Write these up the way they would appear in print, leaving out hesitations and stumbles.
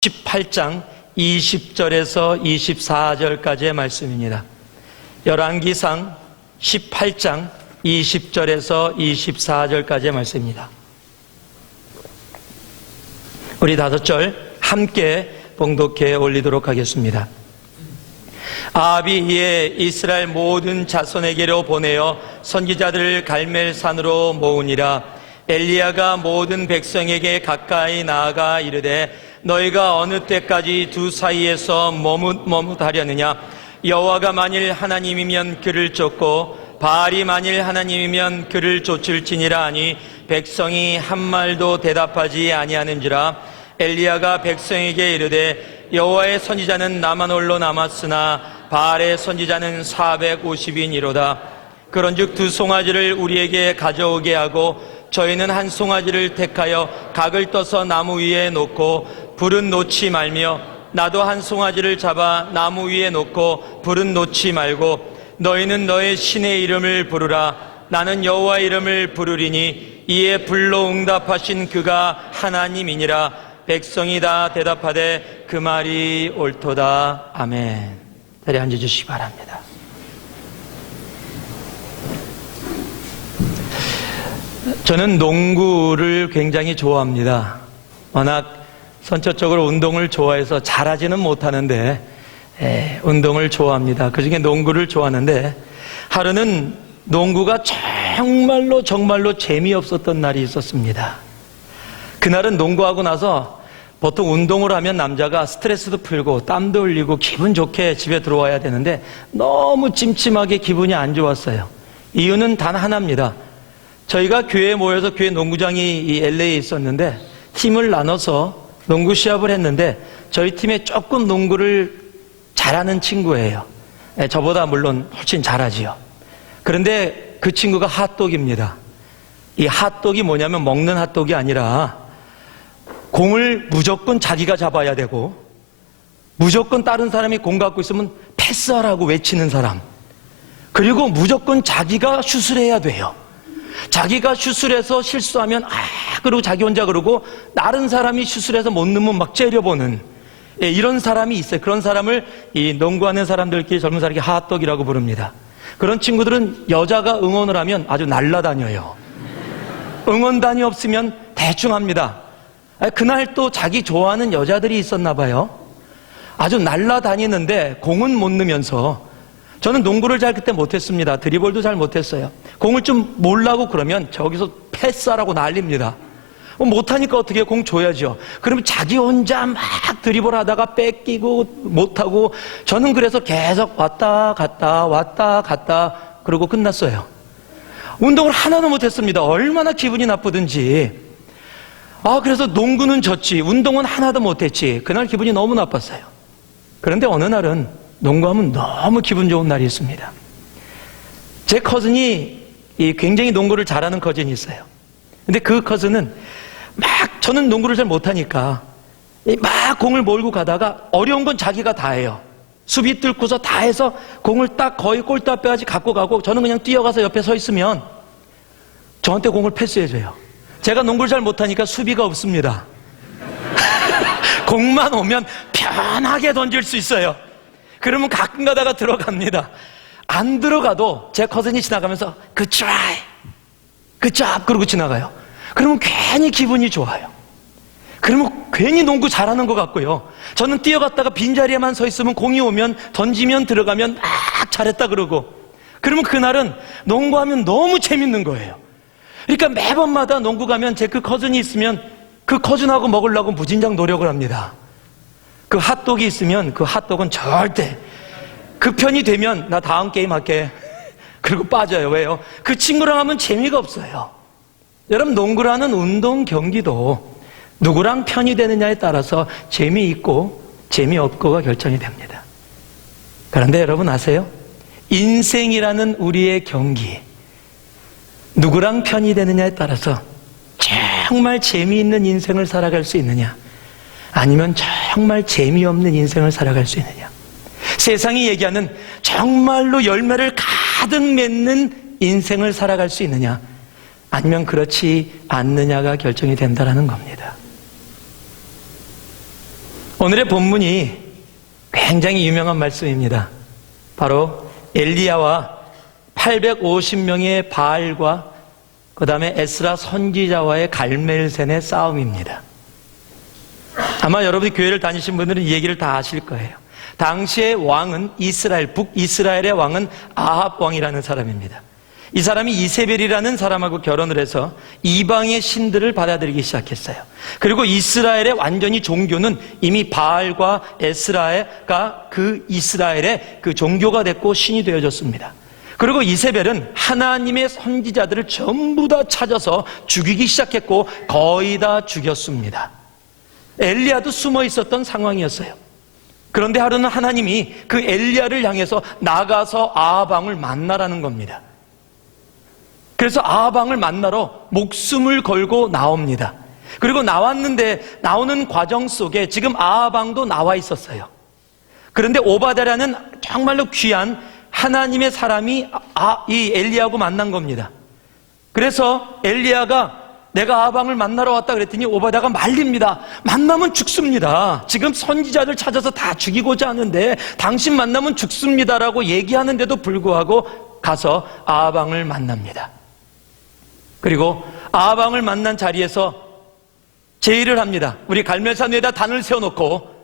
18장 20절에서 24절까지의 말씀입니다. 열왕기상 18장 20절에서 24절까지의 말씀입니다. 우리 5절 함께 봉독해 올리도록 하겠습니다. 아합이 이에 이스라엘 모든 자손에게로 보내어 선지자들을 갈멜산으로 모으니라. 엘리야가 모든 백성에게 가까이 나아가 이르되 너희가 어느 때까지 두 사이에서 머뭇하려느냐? 여호와가 만일 하나님이면 그를 쫓고 바알이 만일 하나님이면 그를 쫓을지니라 하니 백성이 한 말도 대답하지 아니하는지라. 엘리야가 백성에게 이르되 여호와의 선지자는 나만 홀로 남았으나 바알의 선지자는 450인이로다. 그런즉 두 송아지를 우리에게 가져오게 하고 저희는 한 송아지를 택하여 각을 떠서 나무 위에 놓고 불은 놓지 말며 나도 한 송아지를 잡아 나무 위에 놓고 불은 놓지 말고 너희는 너의 신의 이름을 부르라. 나는 여호와의 이름을 부르리니 이에 불로 응답하신 그가 하나님이니라. 백성이 다 대답하되 그 말이 옳도다. 아멘. 자리에 앉아주시기 바랍니다. 저는 농구를 굉장히 좋아합니다. 워낙 선천적으로 운동을 좋아해서 잘하지는 못하는데 운동을 좋아합니다. 그중에 농구를 좋아하는데 하루는 농구가 정말로 재미없었던 날이 있었습니다. 그날은 농구하고 나서 보통 운동을 하면 남자가 스트레스도 풀고 땀도 흘리고 기분 좋게 집에 들어와야 되는데 너무 찜찜하게 기분이 안 좋았어요. 이유는 단 하나입니다. 저희가 교회에 모여서 교회 농구장이 이 LA에 있었는데 팀을 나눠서 농구 시합을 했는데 저희 팀에 조금 농구를 잘하는 친구예요. 저보다 물론 훨씬 잘하지요. 그런데 그 친구가 핫도그입니다. 이 핫도그가 뭐냐면 먹는 핫도그가 아니라 공을 무조건 자기가 잡아야 되고 무조건 다른 사람이 공 갖고 있으면 패스하라고 외치는 사람, 그리고 무조건 자기가 슛을 해야 돼요. 자기가 슛을 해서 실수하면 그러고 자기 혼자 그러고 다른 사람이 슛을 해서 못 넣으면 막 째려보는 이런 사람이 있어요. 그런 사람을 이 농구하는 사람들끼리 젊은 사람이 핫도그라고 부릅니다. 그런 친구들은 여자가 응원을 하면 아주 날라다녀요. 응원단이 없으면 대충 합니다. 그날 또 자기 좋아하는 여자들이 있었나 봐요. 아주 날라다니는데 공은 못 넣으면서, 저는 농구를 잘 그때 못했습니다. 드리블도 잘 못했어요. 공을 좀 몰라고 그러면 저기서 패스하라고 난립니다. 못하니까 어떻게 공 줘야죠. 그러면 자기 혼자 막 드리블 하다가 뺏기고 못하고, 저는 그래서 계속 왔다 갔다 그러고 끝났어요. 운동을 하나도 못했습니다. 얼마나 기분이 나쁘든지. 그래서 농구는 졌지 운동은 하나도 못했지. 그날 기분이 너무 나빴어요. 그런데 어느 날은 농구하면 너무 기분 좋은 날이 있습니다. 제 커즌이 굉장히 농구를 잘하는 커즌이 있어요. 근데 그 커즌은 저는 농구를 잘 못하니까 막 공을 몰고 가다가 어려운 건 자기가 다 해요. 수비 뚫고서 다 해서 공을 딱 거의 골대 앞에까지 갖고 가고 저는 그냥 뛰어가서 옆에 서 있으면 저한테 공을 패스해줘요. 제가 농구를 잘 못하니까 수비가 없습니다. 공만 오면 편하게 던질 수 있어요. 그러면 가끔 가다가 들어갑니다. 안 들어가도 제 커즌이 지나가면서 Good try, Good job 그러고 지나가요. 그러면 괜히 기분이 좋아요. 그러면 괜히 농구 잘하는 것 같고요. 저는 뛰어갔다가 빈자리에만 서 있으면 공이 오면 던지면 들어가면 막 잘했다 그러고, 그러면 그날은 농구하면 너무 재밌는 거예요. 그러니까 매번마다 농구 가면 제 그 커즌이 있으면 그 커즌하고 먹으려고 무진장 노력을 합니다. 그 핫도그 있으면 그 핫도그는 절대 그 편이 되면 나 다음 게임 할게 그리고 빠져요. 왜요? 그 친구랑 하면 재미가 없어요. 여러분, 농구라는 운동 경기도 누구랑 편이 되느냐에 따라서 재미있고 재미없고가 결정이 됩니다. 그런데 여러분 아세요? 인생이라는 우리의 경기, 누구랑 편이 되느냐에 따라서 정말 재미있는 인생을 살아갈 수 있느냐, 아니면 정말 재미없는 인생을 살아갈 수 있느냐. 세상이 얘기하는 정말로 열매를 가득 맺는 인생을 살아갈 수 있느냐, 아니면 그렇지 않느냐가 결정이 된다는 겁니다. 오늘의 본문이 굉장히 유명한 말씀입니다. 바로 엘리야와 850명의 바알과 그 다음에 에스라 선지자와의 갈멜센의 싸움입니다. 아마 여러분이 교회를 다니신 분들은 이 얘기를 다 아실 거예요. 당시의 왕은 이스라엘, 북이스라엘의 왕은 아합 왕이라는 사람입니다. 이 사람이 이세벨이라는 사람하고 결혼을 해서 이방의 신들을 받아들이기 시작했어요. 그리고 이스라엘의 완전히 종교는 이미 바알과 에스라가 그 이스라엘의 그 종교가 됐고 신이 되어졌습니다. 그리고 이세벨은 하나님의 선지자들을 전부 다 찾아서 죽이기 시작했고 거의 다 죽였습니다. 엘리야도 숨어 있었던 상황이었어요. 그런데 하루는 하나님이 그 엘리야를 향해서 나가서 아합 왕을 만나라는 겁니다. 그래서 아합 왕을 만나러 목숨을 걸고 나옵니다. 그리고 나왔는데 나오는 과정 속에 지금 아합 왕도 나와 있었어요. 그런데 오바댜라는 정말로 귀한 하나님의 사람이 이 엘리야하고 만난 겁니다. 그래서 엘리야가 내가 아합 왕을 만나러 왔다 그랬더니 오바댜가 말립니다. 만나면 죽습니다. 지금 선지자들 찾아서 다 죽이고자 하는데 당신 만나면 죽습니다라고 얘기하는데도 불구하고 가서 아합 왕을 만납니다. 그리고 아합 왕을 만난 자리에서 제의를 합니다. 우리 갈멜산 위에다 단을 세워놓고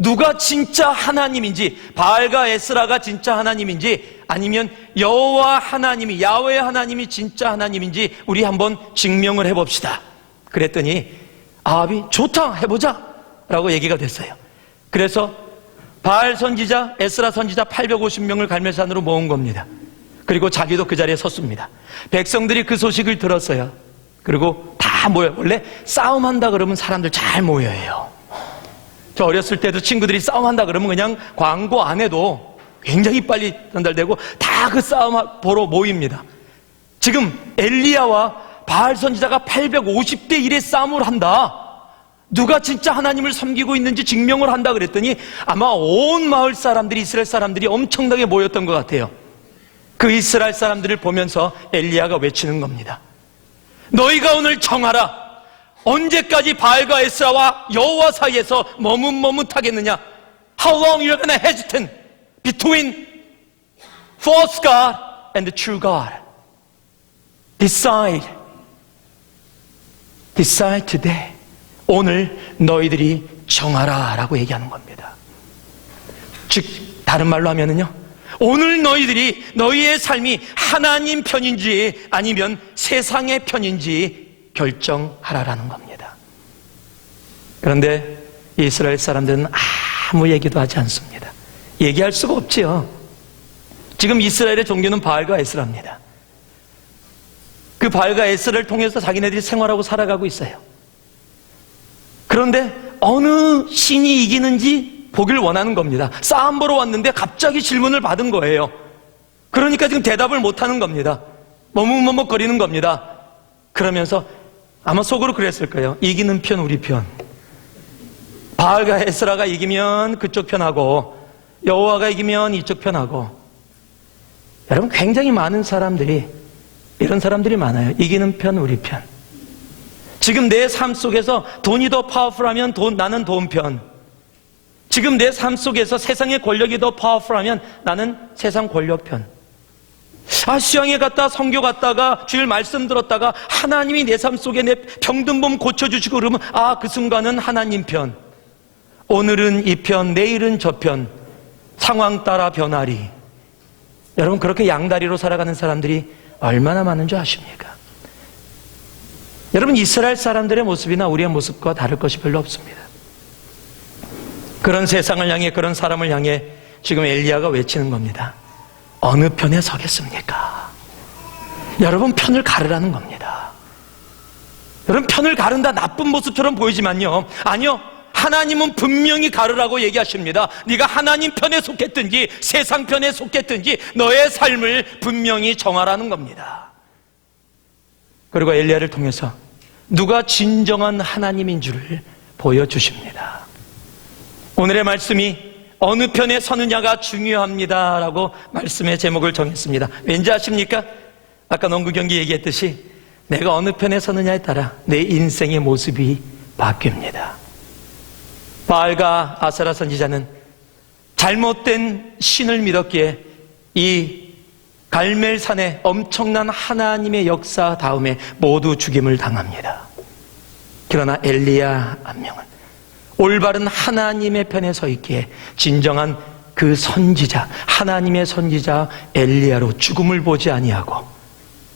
누가 진짜 하나님인지, 바알과 에스라가 진짜 하나님인지 아니면 여호와 하나님이, 야훼 하나님이 진짜 하나님인지 우리 한번 증명을 해봅시다. 그랬더니 아합이 좋다, 해보자 라고 얘기가 됐어요. 그래서 바알 선지자, 에스라 선지자 850명을 갈멜산으로 모은 겁니다. 그리고 자기도 그 자리에 섰습니다. 백성들이 그 소식을 들었어요. 그리고 다 모여. 원래 싸움한다 그러면 사람들 잘 모여요. 저 어렸을 때도 친구들이 싸움한다 그러면 그냥 광고 안 해도 굉장히 빨리 전달되고 다 그 싸움 보러 모입니다. 지금 엘리야와 바알 선지자가 850대 1의 싸움을 한다. 누가 진짜 하나님을 섬기고 있는지 증명을 한다 그랬더니 아마 온 마을 사람들이, 이스라엘 사람들이 엄청나게 모였던 것 같아요. 그 이스라엘 사람들을 보면서 엘리야가 외치는 겁니다. 너희가 오늘 정하라. 언제까지 바알과 에스라와 여호와 사이에서 머뭇머뭇하겠느냐? How long you're going to hesitate between false God and the true God? Decide today. 오늘 너희들이 정하라 라고 얘기하는 겁니다. 즉 다른 말로 하면은요, 오늘 너희들이 너희의 삶이 하나님 편인지 아니면 세상의 편인지 결정하라라는 겁니다. 그런데 이스라엘 사람들은 아무 얘기도 하지 않습니다. 얘기할 수가 없지요. 지금 이스라엘의 종교는 바알과 에스라입니다. 그 바알과 에스라를 통해서 자기네들이 생활하고 살아가고 있어요. 그런데 어느 신이 이기는지 보길 원하는 겁니다. 싸움 보러 왔는데 갑자기 질문을 받은 거예요. 그러니까 지금 대답을 못하는 겁니다. 머뭇머뭇거리는 겁니다. 그러면서 아마 속으로 그랬을 거예요. 이기는 편 우리 편. 바알과 에스라가 이기면 그쪽 편하고 여호와가 이기면 이쪽 편하고. 여러분, 굉장히 많은 사람들이, 이런 사람들이 많아요. 이기는 편 우리 편. 지금 내 삶 속에서 돈이 더 파워풀하면 나는 돈 편. 지금 내 삶 속에서 세상의 권력이 더 파워풀하면 나는 세상 권력 편. 수양회 갔다 성교 갔다가 주일 말씀 들었다가 하나님이 내 삶 속에 내 병든 몸 고쳐주시고 그러면 그 순간은 하나님 편. 오늘은 이 편, 내일은 저 편. 상황 따라 변하리. 여러분, 그렇게 양다리로 살아가는 사람들이 얼마나 많은 줄 아십니까? 여러분, 이스라엘 사람들의 모습이나 우리의 모습과 다를 것이 별로 없습니다. 그런 세상을 향해, 그런 사람을 향해 지금 엘리야가 외치는 겁니다. 어느 편에 서겠습니까? 여러분, 편을 가르라는 겁니다. 여러분, 편을 가른다 나쁜 모습처럼 보이지만요, 아니요, 하나님은 분명히 가르라고 얘기하십니다. 네가 하나님 편에 속했든지 세상 편에 속했든지 너의 삶을 분명히 정하라는 겁니다. 그리고 엘리야를 통해서 누가 진정한 하나님인 줄을 보여주십니다. 오늘의 말씀이 어느 편에 서느냐가 중요합니다 라고 말씀의 제목을 정했습니다. 왠지 아십니까? 아까 농구 경기 얘기했듯이 내가 어느 편에 서느냐에 따라 내 인생의 모습이 바뀝니다. 바알과 아세라 선지자는 잘못된 신을 믿었기에 이 갈멜산의 엄청난 하나님의 역사 다음에 모두 죽임을 당합니다. 그러나 엘리야 한 명은 올바른 하나님의 편에 서 있기에 진정한 그 선지자, 하나님의 선지자 엘리야로 죽음을 보지 아니하고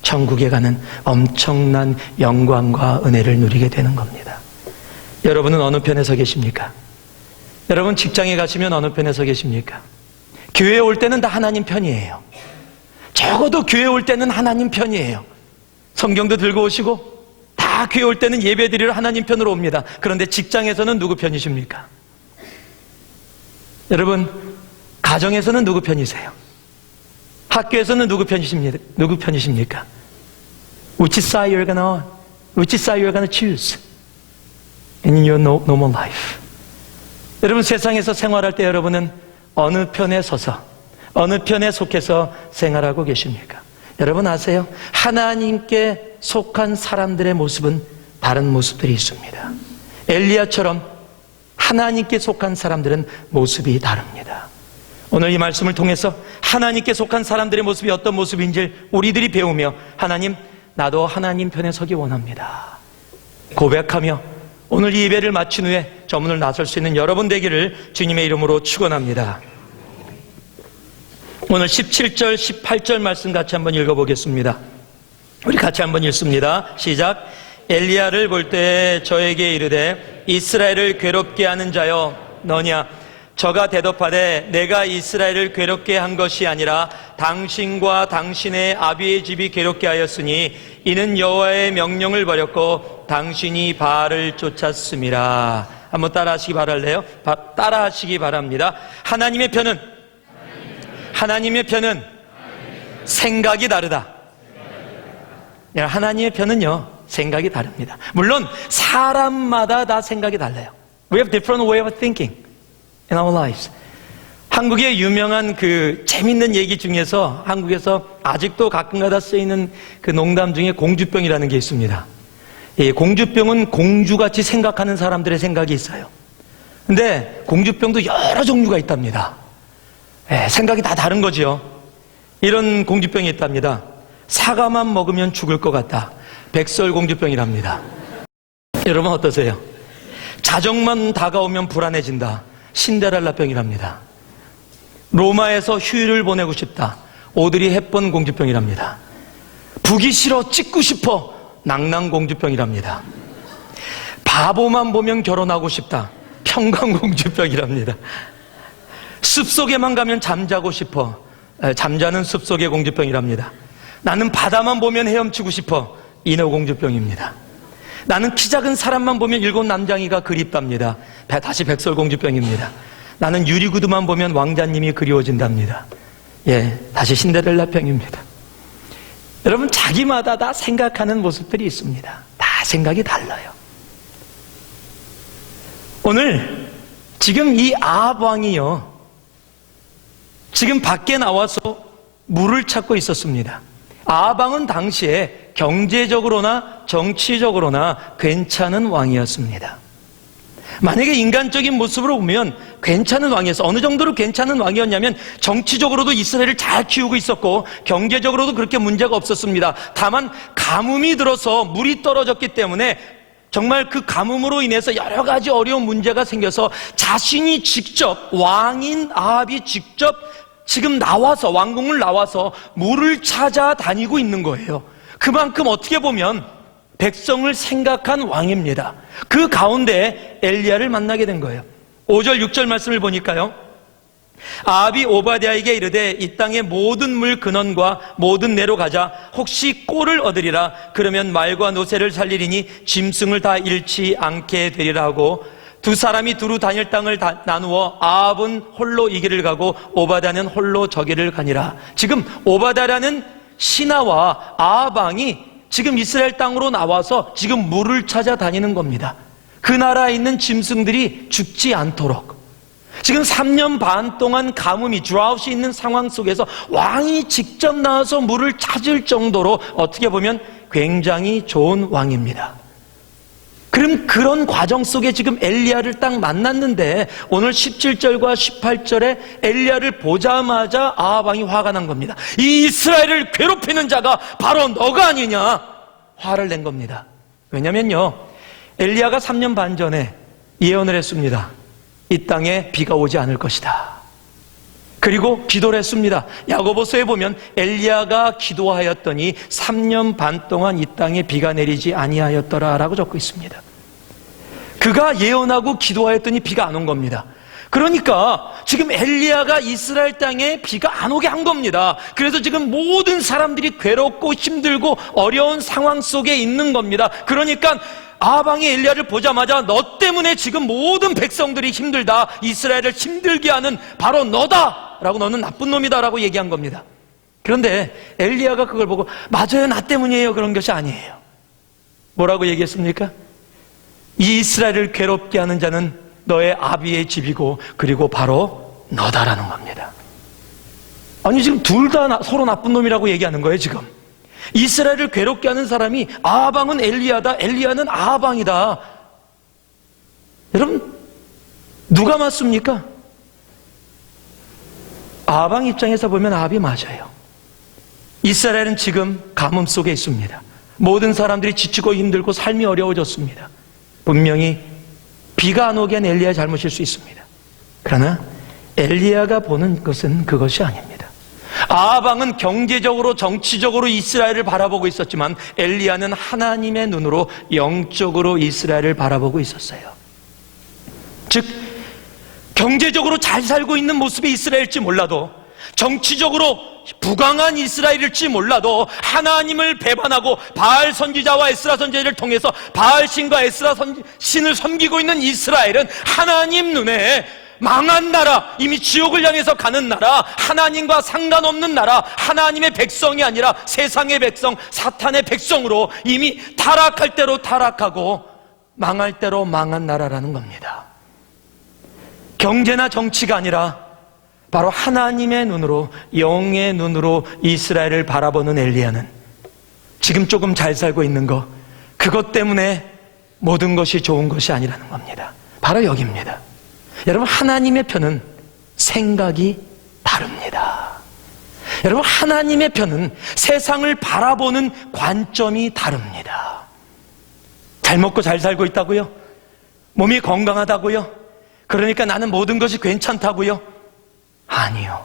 천국에 가는 엄청난 영광과 은혜를 누리게 되는 겁니다. 여러분은 어느 편에 서 계십니까? 여러분 직장에 가시면 어느 편에 서 계십니까? 교회에 올 때는 다 하나님 편이에요. 적어도 교회 올 때는 하나님 편이에요. 성경도 들고 오시고 다 교회 올 때는 예배 드리러 하나님 편으로 옵니다. 그런데 직장에서는 누구 편이십니까? 여러분 가정에서는 누구 편이세요? 학교에서는 누구 편이십니까? Which side you're gonna choose in your normal life? 여러분 세상에서 생활할 때 여러분은 어느 편에 서서 어느 편에 속해서 생활하고 계십니까? 여러분 아세요? 하나님께 속한 사람들의 모습은 다른 모습들이 있습니다. 엘리야처럼 하나님께 속한 사람들은 모습이 다릅니다. 오늘 이 말씀을 통해서 하나님께 속한 사람들의 모습이 어떤 모습인지 우리들이 배우며 하나님, 나도 하나님 편에 서기 원합니다 고백하며 오늘 이 예배를 마친 후에 저문을 나설 수 있는 여러분 되기를 주님의 이름으로 축원합니다. 오늘 17절, 18절 말씀 같이 한번 읽어보겠습니다. 우리 같이 한번 읽습니다. 시작. 엘리야를 볼 때 저에게 이르되 이스라엘을 괴롭게 하는 자여 너냐? 저가 대답하되 내가 이스라엘을 괴롭게 한 것이 아니라 당신과 당신의 아비의 집이 괴롭게 하였으니 이는 여호와의 명령을 버렸고 당신이 바알을 쫓았음이라. 한번 따라하시기 바랄래요? 따라하시기 바랍니다. 하나님의 편은 생각이 다르다. 하나님의 편은요 생각이 다릅니다. 물론 사람마다 다 생각이 달라요. We have different way of thinking in our lives. 한국의 유명한 그 재밌는 얘기 중에서 한국에서 아직도 가끔가다 쓰이는 그 농담 중에 공주병이라는 게 있습니다. 이 공주병은 공주같이 생각하는 사람들의 생각이 있어요. 근데 공주병도 여러 종류가 있답니다. 생각이 다 다른 거죠. 이런 공주병이 있답니다. 사과만 먹으면 죽을 것 같다. 백설공주병이랍니다. 여러분 어떠세요? 자정만 다가오면 불안해진다. 신데렐라병이랍니다. 로마에서 휴일을 보내고 싶다. 오드리 헵번 공주병이랍니다. 보기 싫어 찍고 싶어. 낭낭공주병이랍니다. 바보만 보면 결혼하고 싶다. 평강공주병이랍니다. 숲속에만 가면 잠자고 싶어. 잠자는 숲속의 공주병이랍니다. 나는 바다만 보면 헤엄치고 싶어. 인어공주병입니다. 나는 키 작은 사람만 보면 일곱 남장이가 그립답니다. 다시 백설공주병입니다. 나는 유리구두만 보면 왕자님이 그리워진답니다. 다시 신데렐라병입니다. 여러분 자기마다 다 생각하는 모습들이 있습니다. 다 생각이 달라요. 오늘 지금 이 아합 왕이요 지금 밖에 나와서 물을 찾고 있었습니다. 아합 왕은 당시에 경제적으로나 정치적으로나 괜찮은 왕이었습니다. 만약에 인간적인 모습으로 보면 괜찮은 왕이었어요. 어느 정도로 괜찮은 왕이었냐면 정치적으로도 이스라엘을 잘 키우고 있었고 경제적으로도 그렇게 문제가 없었습니다. 다만 가뭄이 들어서 물이 떨어졌기 때문에 정말 그 가뭄으로 인해서 여러 가지 어려운 문제가 생겨서 자신이 직접 왕인 아합이 직접 지금 나와서 왕궁을 나와서 물을 찾아다니고 있는 거예요. 그만큼 어떻게 보면 백성을 생각한 왕입니다. 그 가운데 엘리야를 만나게 된 거예요. 5절 6절 말씀을 보니까요 아합이 오바댜에게 이르되 이 땅의 모든 물 근원과 모든 내로 가자. 혹시 꼴을 얻으리라. 그러면 말과 노새를 살리리니 짐승을 다 잃지 않게 되리라 하고 두 사람이 두루 다닐 땅을 나누어 아합은 홀로 이 길을 가고 오바댜는 홀로 저 길을 가니라. 지금 오바댜라는 신하와 아합 왕이 지금 이스라엘 땅으로 나와서 지금 물을 찾아다니는 겁니다. 그 나라에 있는 짐승들이 죽지 않도록. 지금 3년 반 동안 가뭄이 드라웃이 있는 상황 속에서 왕이 직접 나와서 물을 찾을 정도로 어떻게 보면 굉장히 좋은 왕입니다. 그럼 그런 과정 속에 지금 엘리야를 딱 만났는데 오늘 17절과 18절에 엘리야를 보자마자 아합 왕이 화가 난 겁니다. 이 이스라엘을 괴롭히는 자가 바로 너가 아니냐, 화를 낸 겁니다. 왜냐면요, 엘리야가 3년 반 전에 예언을 했습니다. 이 땅에 비가 오지 않을 것이다. 그리고 기도를 했습니다. 야고보서에 보면 엘리야가 기도하였더니 3년 반 동안 이 땅에 비가 내리지 아니하였더라라고 적고 있습니다. 그가 예언하고 기도하였더니 비가 안 온 겁니다. 그러니까 지금 엘리야가 이스라엘 땅에 비가 안 오게 한 겁니다. 그래서 지금 모든 사람들이 괴롭고 힘들고 어려운 상황 속에 있는 겁니다. 그러니까 아합 왕이 엘리야를 보자마자 너 때문에 지금 모든 백성들이 힘들다, 이스라엘을 힘들게 하는 바로 너다 라고, 너는 나쁜 놈이다 라고 얘기한 겁니다. 그런데 엘리야가 그걸 보고 맞아요, 나 때문이에요, 그런 것이 아니에요. 뭐라고 얘기했습니까? 이 이스라엘을 괴롭게 하는 자는 너의 아비의 집이고 그리고 바로 너다라는 겁니다. 아니 지금 둘 다 서로 나쁜 놈이라고 얘기하는 거예요. 지금 이스라엘을 괴롭게 하는 사람이 아합 왕은 엘리야다, 엘리야는 아합 왕이다. 여러분 누가 맞습니까? 아합 왕 입장에서 보면 아합이 맞아요. 이스라엘은 지금 가뭄 속에 있습니다. 모든 사람들이 지치고 힘들고 삶이 어려워졌습니다. 분명히 비가 안 오게 한 엘리야의 잘못일 수 있습니다. 그러나 엘리야가 보는 것은 그것이 아닙니다. 아합 왕은 경제적으로 정치적으로 이스라엘을 바라보고 있었지만 엘리야는 하나님의 눈으로 영적으로 이스라엘을 바라보고 있었어요. 즉 경제적으로 잘 살고 있는 모습의 이스라엘일지 몰라도, 정치적으로 부강한 이스라엘일지 몰라도 하나님을 배반하고 바알 선지자와 에스라 선지자를 통해서 바알 신과 에스라 신을 섬기고 있는 이스라엘은 하나님 눈에 망한 나라, 이미 지옥을 향해서 가는 나라, 하나님과 상관없는 나라, 하나님의 백성이 아니라 세상의 백성, 사탄의 백성으로 이미 타락할 대로 타락하고 망할 대로 망한 나라라는 겁니다. 경제나 정치가 아니라 바로 하나님의 눈으로, 영의 눈으로 이스라엘을 바라보는 엘리야는 지금 조금 잘 살고 있는 것, 그것 때문에 모든 것이 좋은 것이 아니라는 겁니다. 바로 여기입니다. 여러분 하나님의 편은 생각이 다릅니다. 여러분 하나님의 편은 세상을 바라보는 관점이 다릅니다. 잘 먹고 잘 살고 있다고요? 몸이 건강하다고요? 그러니까 나는 모든 것이 괜찮다고요? 아니요.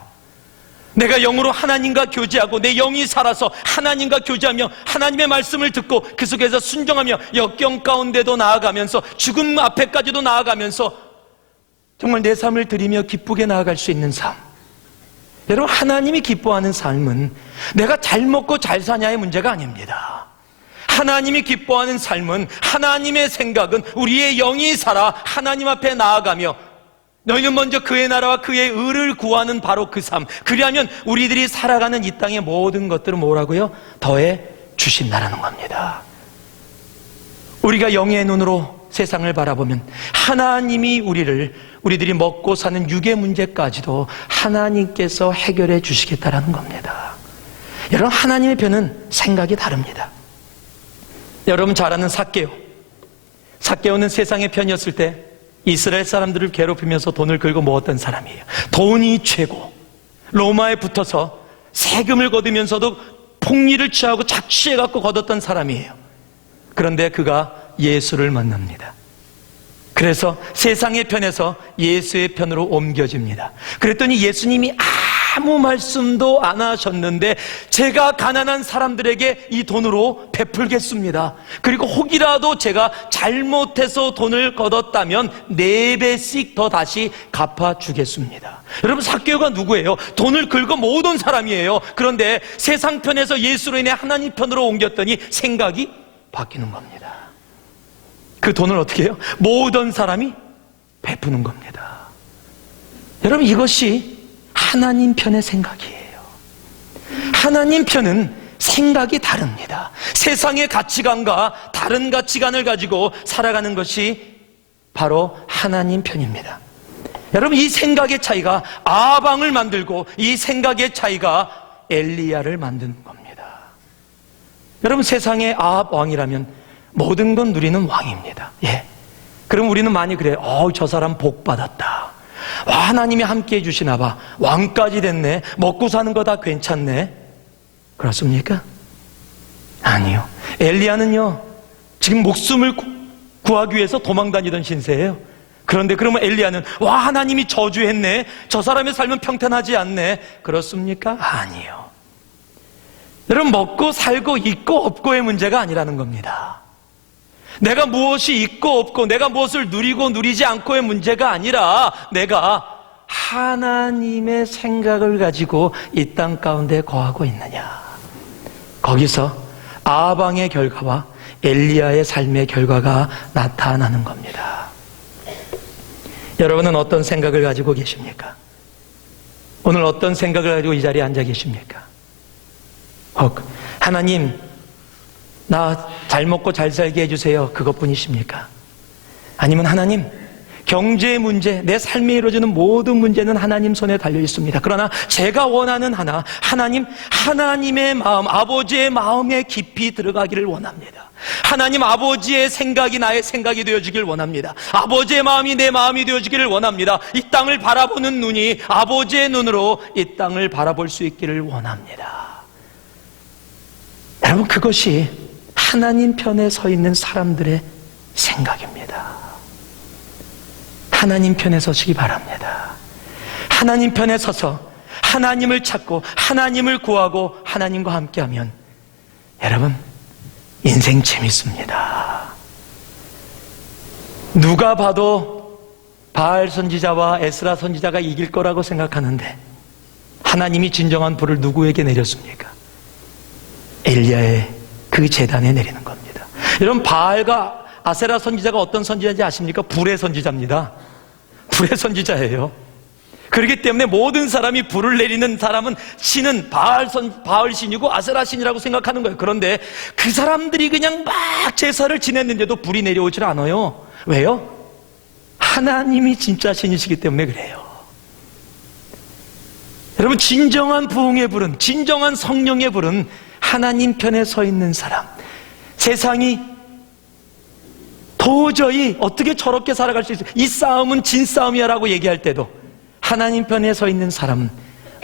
내가 영으로 하나님과 교제하고 내 영이 살아서 하나님과 교제하며 하나님의 말씀을 듣고 그 속에서 순종하며 역경 가운데도 나아가면서 죽음 앞에까지도 나아가면서 정말 내 삶을 드리며 기쁘게 나아갈 수 있는 삶. 여러분 하나님이 기뻐하는 삶은 내가 잘 먹고 잘 사냐의 문제가 아닙니다. 하나님이 기뻐하는 삶은, 하나님의 생각은 우리의 영이 살아 하나님 앞에 나아가며 너희는 먼저 그의 나라와 그의 의를 구하는 바로 그 삶, 그리하면 우리들이 살아가는 이 땅의 모든 것들을 뭐라고요? 더해 주신다라는 겁니다. 우리가 영의 눈으로 세상을 바라보면 하나님이 우리들이 먹고 사는 육의 문제까지도 하나님께서 해결해 주시겠다라는 겁니다. 여러분 하나님의 편은 생각이 다릅니다. 여러분 잘 아는 삭개오는 세상의 편이었을 때 이스라엘 사람들을 괴롭히면서 돈을 긁어 모았던 사람이에요. 돈이 최고, 로마에 붙어서 세금을 거두면서도 폭리를 취하고 착취해갖고 거뒀던 사람이에요. 그런데 그가 예수를 만납니다. 그래서 세상의 편에서 예수의 편으로 옮겨집니다. 그랬더니 예수님이 아무 말씀도 안 하셨는데 제가 가난한 사람들에게 이 돈으로 베풀겠습니다. 그리고 혹이라도 제가 잘못해서 돈을 거뒀다면 4배씩 더 다시 갚아주겠습니다. 여러분 삭개오가 누구예요? 돈을 긁어 모으던 사람이에요. 그런데 세상 편에서 예수로 인해 하나님 편으로 옮겼더니 생각이 바뀌는 겁니다. 그 돈을 어떻게 해요? 모으던 사람이 베푸는 겁니다. 여러분 이것이 하나님 편의 생각이에요. 하나님 편은 생각이 다릅니다. 세상의 가치관과 다른 가치관을 가지고 살아가는 것이 바로 하나님 편입니다. 여러분 이 생각의 차이가 아합 왕을 만들고 이 생각의 차이가 엘리야를 만드는 겁니다. 여러분 세상의 아합 왕이라면 모든 건 누리는 왕입니다. 예. 그럼 우리는 많이 그래요. 저 사람 복 받았다. 하나님이 함께 해주시나 봐. 왕까지 됐네. 먹고 사는 거 다 괜찮네. 그렇습니까? 아니요. 엘리야는요, 지금 목숨을 구하기 위해서 도망다니던 신세예요. 그런데 그러면 엘리야는 하나님이 저주했네. 저 사람의 삶은 평탄하지 않네. 그렇습니까? 아니요. 여러분, 먹고 살고 있고 없고의 문제가 아니라는 겁니다. 내가 무엇이 있고 없고 내가 무엇을 누리고 누리지 않고의 문제가 아니라 내가 하나님의 생각을 가지고 이 땅 가운데 거하고 있느냐. 거기서 아방의 결과와 엘리야의 삶의 결과가 나타나는 겁니다. 여러분은 어떤 생각을 가지고 계십니까? 오늘 어떤 생각을 가지고 이 자리에 앉아 계십니까? 혹 하나님, 나 잘 먹고 잘 살게 해주세요, 그것뿐이십니까? 아니면 하나님, 경제의 문제, 내 삶에 이루어지는 모든 문제는 하나님 손에 달려 있습니다. 그러나 제가 원하는 하나님, 하나님의 마음, 아버지의 마음에 깊이 들어가기를 원합니다. 하나님 아버지의 생각이 나의 생각이 되어지길 원합니다. 아버지의 마음이 내 마음이 되어지기를 원합니다. 이 땅을 바라보는 눈이 아버지의 눈으로 이 땅을 바라볼 수 있기를 원합니다. 여러분, 그것이 하나님 편에 서 있는 사람들의 생각입니다. 하나님 편에 서시기 바랍니다. 하나님 편에 서서 하나님을 찾고 하나님을 구하고 하나님과 함께하면 여러분, 인생 재밌습니다. 누가 봐도 바알 선지자와 에스라 선지자가 이길 거라고 생각하는데 하나님이 진정한 불을 누구에게 내렸습니까? 엘리야의 그 제단에 내리는 겁니다. 여러분, 바알과 아세라 선지자가 어떤 선지자인지 아십니까? 불의 선지자입니다. 불의 선지자예요. 그렇기 때문에 모든 사람이 불을 내리는 사람은 신은 바알 신이고 아세라 신이라고 생각하는 거예요. 그런데 그 사람들이 그냥 막 제사를 지냈는데도 불이 내려오질 않아요. 왜요? 하나님이 진짜 신이시기 때문에 그래요. 여러분, 진정한 부흥의 불은, 진정한 성령의 불은 하나님 편에 서 있는 사람. 세상이 도저히 어떻게 저렇게 살아갈 수 있어, 이 싸움은 진싸움이야 라고 얘기할 때도 하나님 편에 서 있는 사람은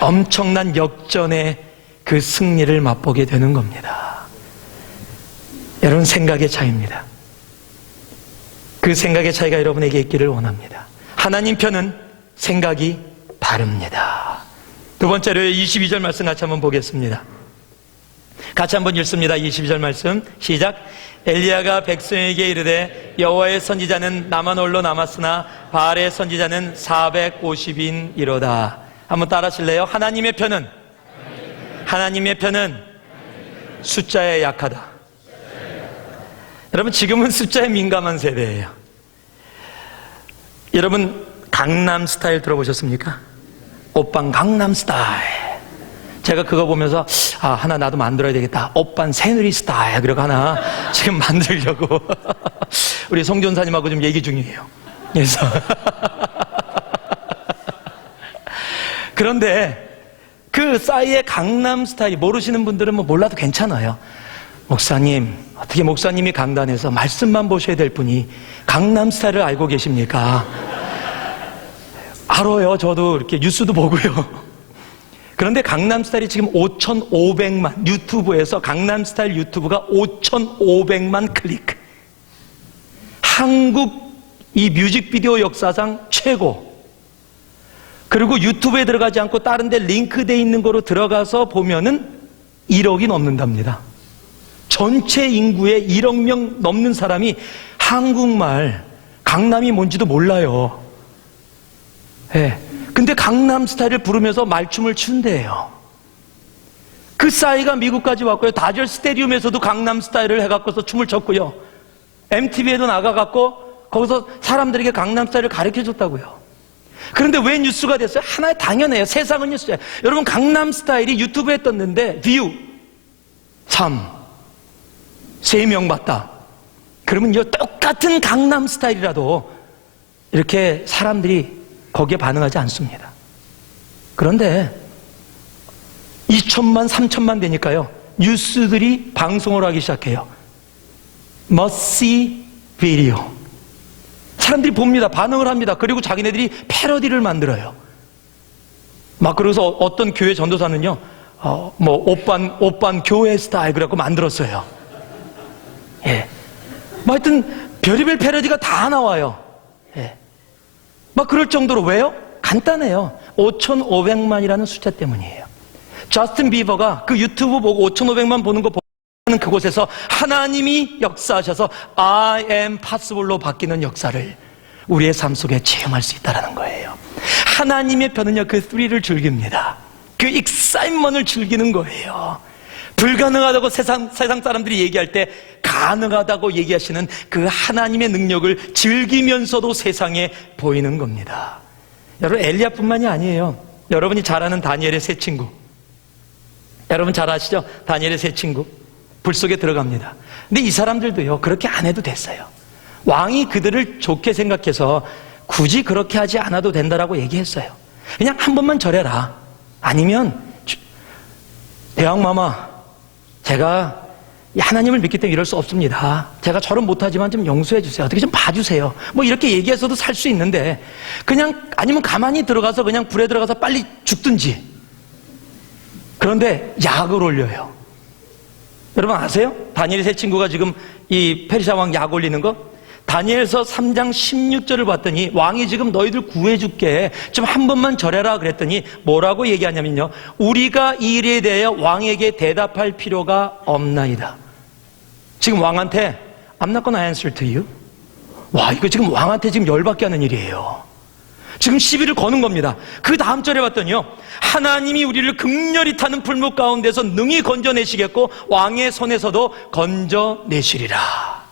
엄청난 역전의 그 승리를 맛보게 되는 겁니다. 여러분, 생각의 차이입니다. 그 생각의 차이가 여러분에게 있기를 원합니다. 하나님 편은 생각이 다릅니다. 두 번째로 22절 말씀 같이 한번 보겠습니다. 같이 한번 읽습니다. 22절 말씀 시작. 엘리야가 백성에게 이르되 여호와의 선지자는 나만 홀로 남았으나 바알의 선지자는 450인이로다. 한번 따라 하실래요? 하나님의 편은 숫자에 약하다. 여러분, 지금은 숫자에 민감한 세대예요. 여러분, 강남 스타일 들어보셨습니까? 오빤 강남 스타일. 제가 그거 보면서 하나 나도 만들어야 되겠다. 오빤 새누리 스타일. 그리고 하나 지금 만들려고 우리 송전사님하고 좀 얘기 중이에요. 그래서 그런데 그 싸이의 강남 스타일 모르시는 분들은 뭐 몰라도 괜찮아요. 목사님, 어떻게 목사님이 강단에서 말씀만 보셔야 될 분이 강남 스타일을 알고 계십니까? 알아요. 저도 이렇게 뉴스도 보고요. 그런데 강남스타일이 지금 5,500만, 유튜브에서 강남스타일 유튜브가 5,500만 클릭. 한국 이 뮤직비디오 역사상 최고. 그리고 유튜브에 들어가지 않고 다른 데 링크되어 있는 거로 들어가서 보면은 1억이 넘는답니다. 전체 인구의 1억 명 넘는 사람이 한국말, 강남이 뭔지도 몰라요. 예. 근데 강남 스타일을 부르면서 말춤을 춘대요. 그 싸이가 미국까지 왔고요. 다절 스테디움에서도 강남 스타일을 해갖고서 춤을 췄고요. MTV에도 나가갖고 거기서 사람들에게 강남 스타일을 가르쳐줬다고요. 그런데 왜 뉴스가 됐어요? 하나의 당연해요. 세상은 뉴스예요. 여러분, 강남 스타일이 유튜브에 떴는데 뷰 3명 봤다. 그러면 이 똑같은 강남 스타일이라도 이렇게 사람들이 거기에 반응하지 않습니다. 그런데 2천만, 3천만 되니까요, 뉴스들이 방송을 하기 시작해요. 머시 비디오. 사람들이 봅니다. 반응을 합니다. 그리고 자기네들이 패러디를 만들어요. 막 그래서 어떤 교회 전도사는요, 오빤 교회 스타일 그래갖고 만들었어요. 예. 뭐 하여튼 별의별 패러디가 다 나와요. 예. 막 그럴 정도로. 왜요? 간단해요. 5,500만이라는 숫자 때문이에요. 저스틴 비버가 그 유튜브 보고 5,500만 보는 거 보는 그곳에서 하나님이 역사하셔서 I am possible로 바뀌는 역사를 우리의 삶 속에 체험할 수 있다는 거예요. 하나님의 편은요, 그 스릴을 즐깁니다. 그 익사이먼을 즐기는 거예요. 불가능하다고 세상 사람들이 얘기할 때 가능하다고 얘기하시는 그 하나님의 능력을 즐기면서도 세상에 보이는 겁니다. 여러분, 엘리야뿐만이 아니에요. 여러분이 잘 아는 다니엘의 세 친구, 여러분 잘 아시죠? 다니엘의 세 친구 불 속에 들어갑니다. 근데 이 사람들도요, 그렇게 안 해도 됐어요. 왕이 그들을 좋게 생각해서 굳이 그렇게 하지 않아도 된다라고 얘기했어요. 그냥 한 번만 절해라. 아니면 대왕마마, 제가 하나님을 믿기 때문에 이럴 수 없습니다. 제가 절은 못하지만 좀 용서해 주세요. 어떻게 좀 봐주세요. 뭐 이렇게 얘기해서도 살 수 있는데, 그냥 아니면 가만히 들어가서 그냥 불에 들어가서 빨리 죽든지. 그런데 약을 올려요. 여러분 아세요? 다니엘의 세 친구가 지금 이 페르시아 왕 약 올리는 거? 다니엘서 3장 16절을 봤더니 왕이 지금 너희들 구해줄게, 좀 한 번만 절해라 그랬더니 뭐라고 얘기하냐면요, 우리가 이 일에 대하여 왕에게 대답할 필요가 없나이다. 지금 왕한테 I'm not gonna answer to you. 와, 이거 지금 왕한테 지금 열받게 하는 일이에요. 지금 시비를 거는 겁니다. 그 다음 절에 봤더니요, 하나님이 우리를 극렬히 타는 불목 가운데서 능히 건져내시겠고 왕의 손에서도 건져내시리라.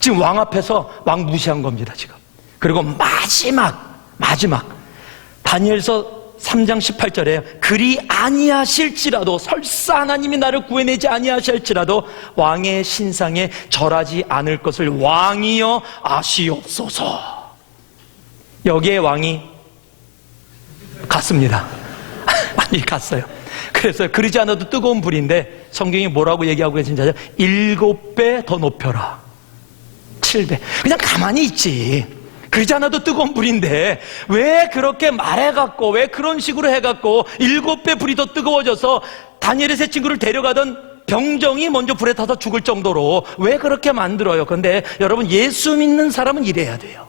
지금 왕 앞에서 왕 무시한 겁니다, 지금. 그리고 마지막 다니엘서 3장 18절에 그리 아니하실지라도, 설사 하나님이 나를 구해내지 아니하실지라도 왕의 신상에 절하지 않을 것을 왕이여 아시옵소서. 여기에 왕이 갔습니다. 아니, 갔어요. 그래서 그러지 않아도 뜨거운 불인데 성경이 뭐라고 얘기하고 계신지 아세요? 7배 더 높여라. 7배. 그냥 가만히 있지. 그러지 않아도 뜨거운 불인데 왜 그렇게 말해갖고, 왜 그런 식으로 해갖고 7배 불이 더 뜨거워져서 다니엘의 세 친구를 데려가던 병정이 먼저 불에 타서 죽을 정도로 왜 그렇게 만들어요? 그런데 여러분, 예수 믿는 사람은 이래야 돼요.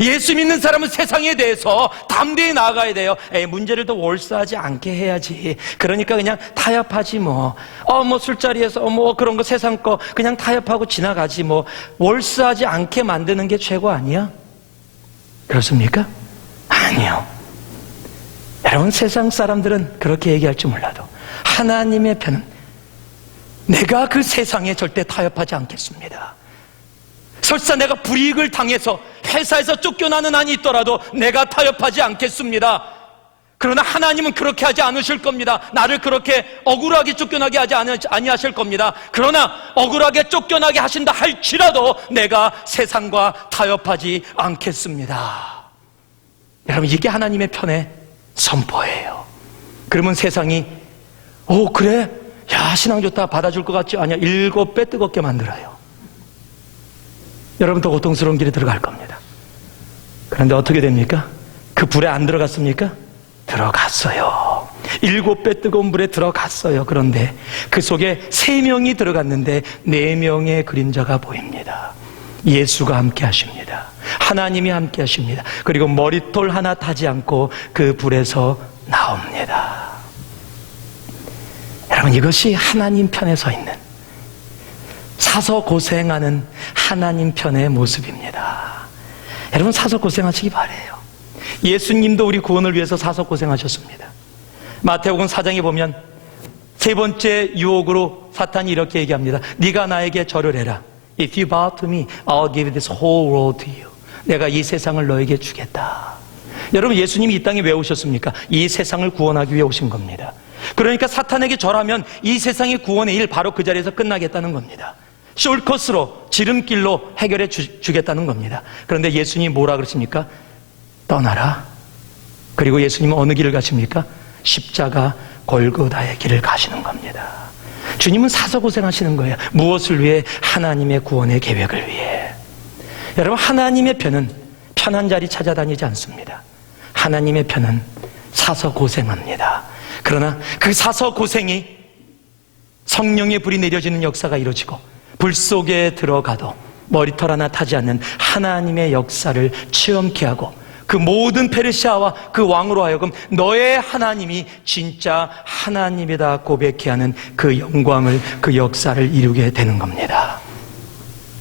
예수 믿는 사람은 세상에 대해서 담대히 나아가야 돼요. 문제를 더 월사하지 않게 해야지. 그러니까 그냥 타협하지 뭐. 술자리에서 그런 거 세상 거 그냥 타협하고 지나가지 뭐. 월사하지 않게 만드는 게 최고 아니야? 그렇습니까? 아니요. 여러분, 세상 사람들은 그렇게 얘기할지 몰라도 하나님의 편은 내가 그 세상에 절대 타협하지 않겠습니다. 설사 내가 불이익을 당해서 회사에서 쫓겨나는 한이 있더라도 내가 타협하지 않겠습니다. 그러나 하나님은 그렇게 하지 않으실 겁니다. 나를 그렇게 억울하게 쫓겨나게 하지 아니하실 겁니다. 그러나 억울하게 쫓겨나게 하신다 할지라도 내가 세상과 타협하지 않겠습니다. 여러분, 이게 하나님의 편의 선포예요. 그러면 세상이 그래? 야, 신앙 좋다, 받아줄 것 같지? 아니야, 7배 뜨겁게 만들어요. 여러분, 더 고통스러운 길에 들어갈 겁니다. 그런데 어떻게 됩니까? 그 불에 안 들어갔습니까? 들어갔어요. 7배 뜨거운 불에 들어갔어요. 그런데 그 속에 3명이 들어갔는데 4명의 그림자가 보입니다. 예수가 함께 하십니다. 하나님이 함께 하십니다. 그리고 머리털 하나 타지 않고 그 불에서 나옵니다. 여러분, 이것이 하나님 편에 서 있는, 사서 고생하는 하나님 편의 모습입니다. 여러분, 사서 고생하시기 바라요. 예수님도 우리 구원을 위해서 사서 고생하셨습니다. 마태복음 4장에 보면 세 번째 유혹으로 사탄이 이렇게 얘기합니다. 네가 나에게 절을 해라. If you bow to me, I'll give this whole world to you. 내가 이 세상을 너에게 주겠다. 여러분, 예수님이 이 땅에 왜 오셨습니까? 이 세상을 구원하기 위해 오신 겁니다. 그러니까 사탄에게 절하면 이 세상의 구원의 일 바로 그 자리에서 끝나겠다는 겁니다. 숄컷으로, 지름길로 해결해 주겠다는 겁니다. 그런데 예수님이 뭐라 그러십니까? 떠나라. 그리고 예수님은 어느 길을 가십니까? 십자가 골고다의 길을 가시는 겁니다. 주님은 사서 고생하시는 거예요. 무엇을 위해? 하나님의 구원의 계획을 위해. 여러분, 하나님의 편은 편한 자리 찾아다니지 않습니다. 하나님의 편은 사서 고생합니다. 그러나 그 사서 고생이 성령의 불이 내려지는 역사가 이루어지고 불 속에 들어가도 머리털 하나 타지 않는 하나님의 역사를 체험케 하고 그 모든 페르시아와 그 왕으로 하여금 너의 하나님이 진짜 하나님이다 고백케 하는 그 영광을, 그 역사를 이루게 되는 겁니다.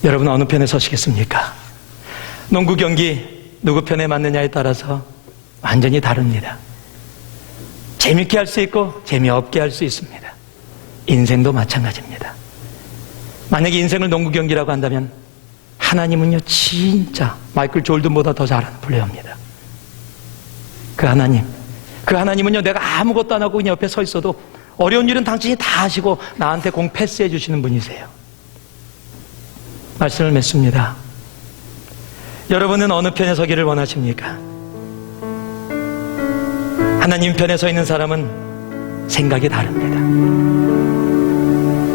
여러분, 어느 편에 서시겠습니까? 농구 경기 누구 편에 맞느냐에 따라서 완전히 다릅니다. 재밌게 할 수 있고 재미없게 할 수 있습니다. 인생도 마찬가지입니다. 만약에 인생을 농구 경기라고 한다면 하나님은요, 진짜 마이클 졸든보다 더 잘하는 플레이어입니다. 그 하나님은요, 내가 아무것도 안 하고 그냥 옆에 서 있어도 어려운 일은 당신이 다 하시고 나한테 공 패스해 주시는 분이세요. 말씀을 맺습니다. 여러분은 어느 편에 서기를 원하십니까? 하나님 편에 서 있는 사람은 생각이 다릅니다.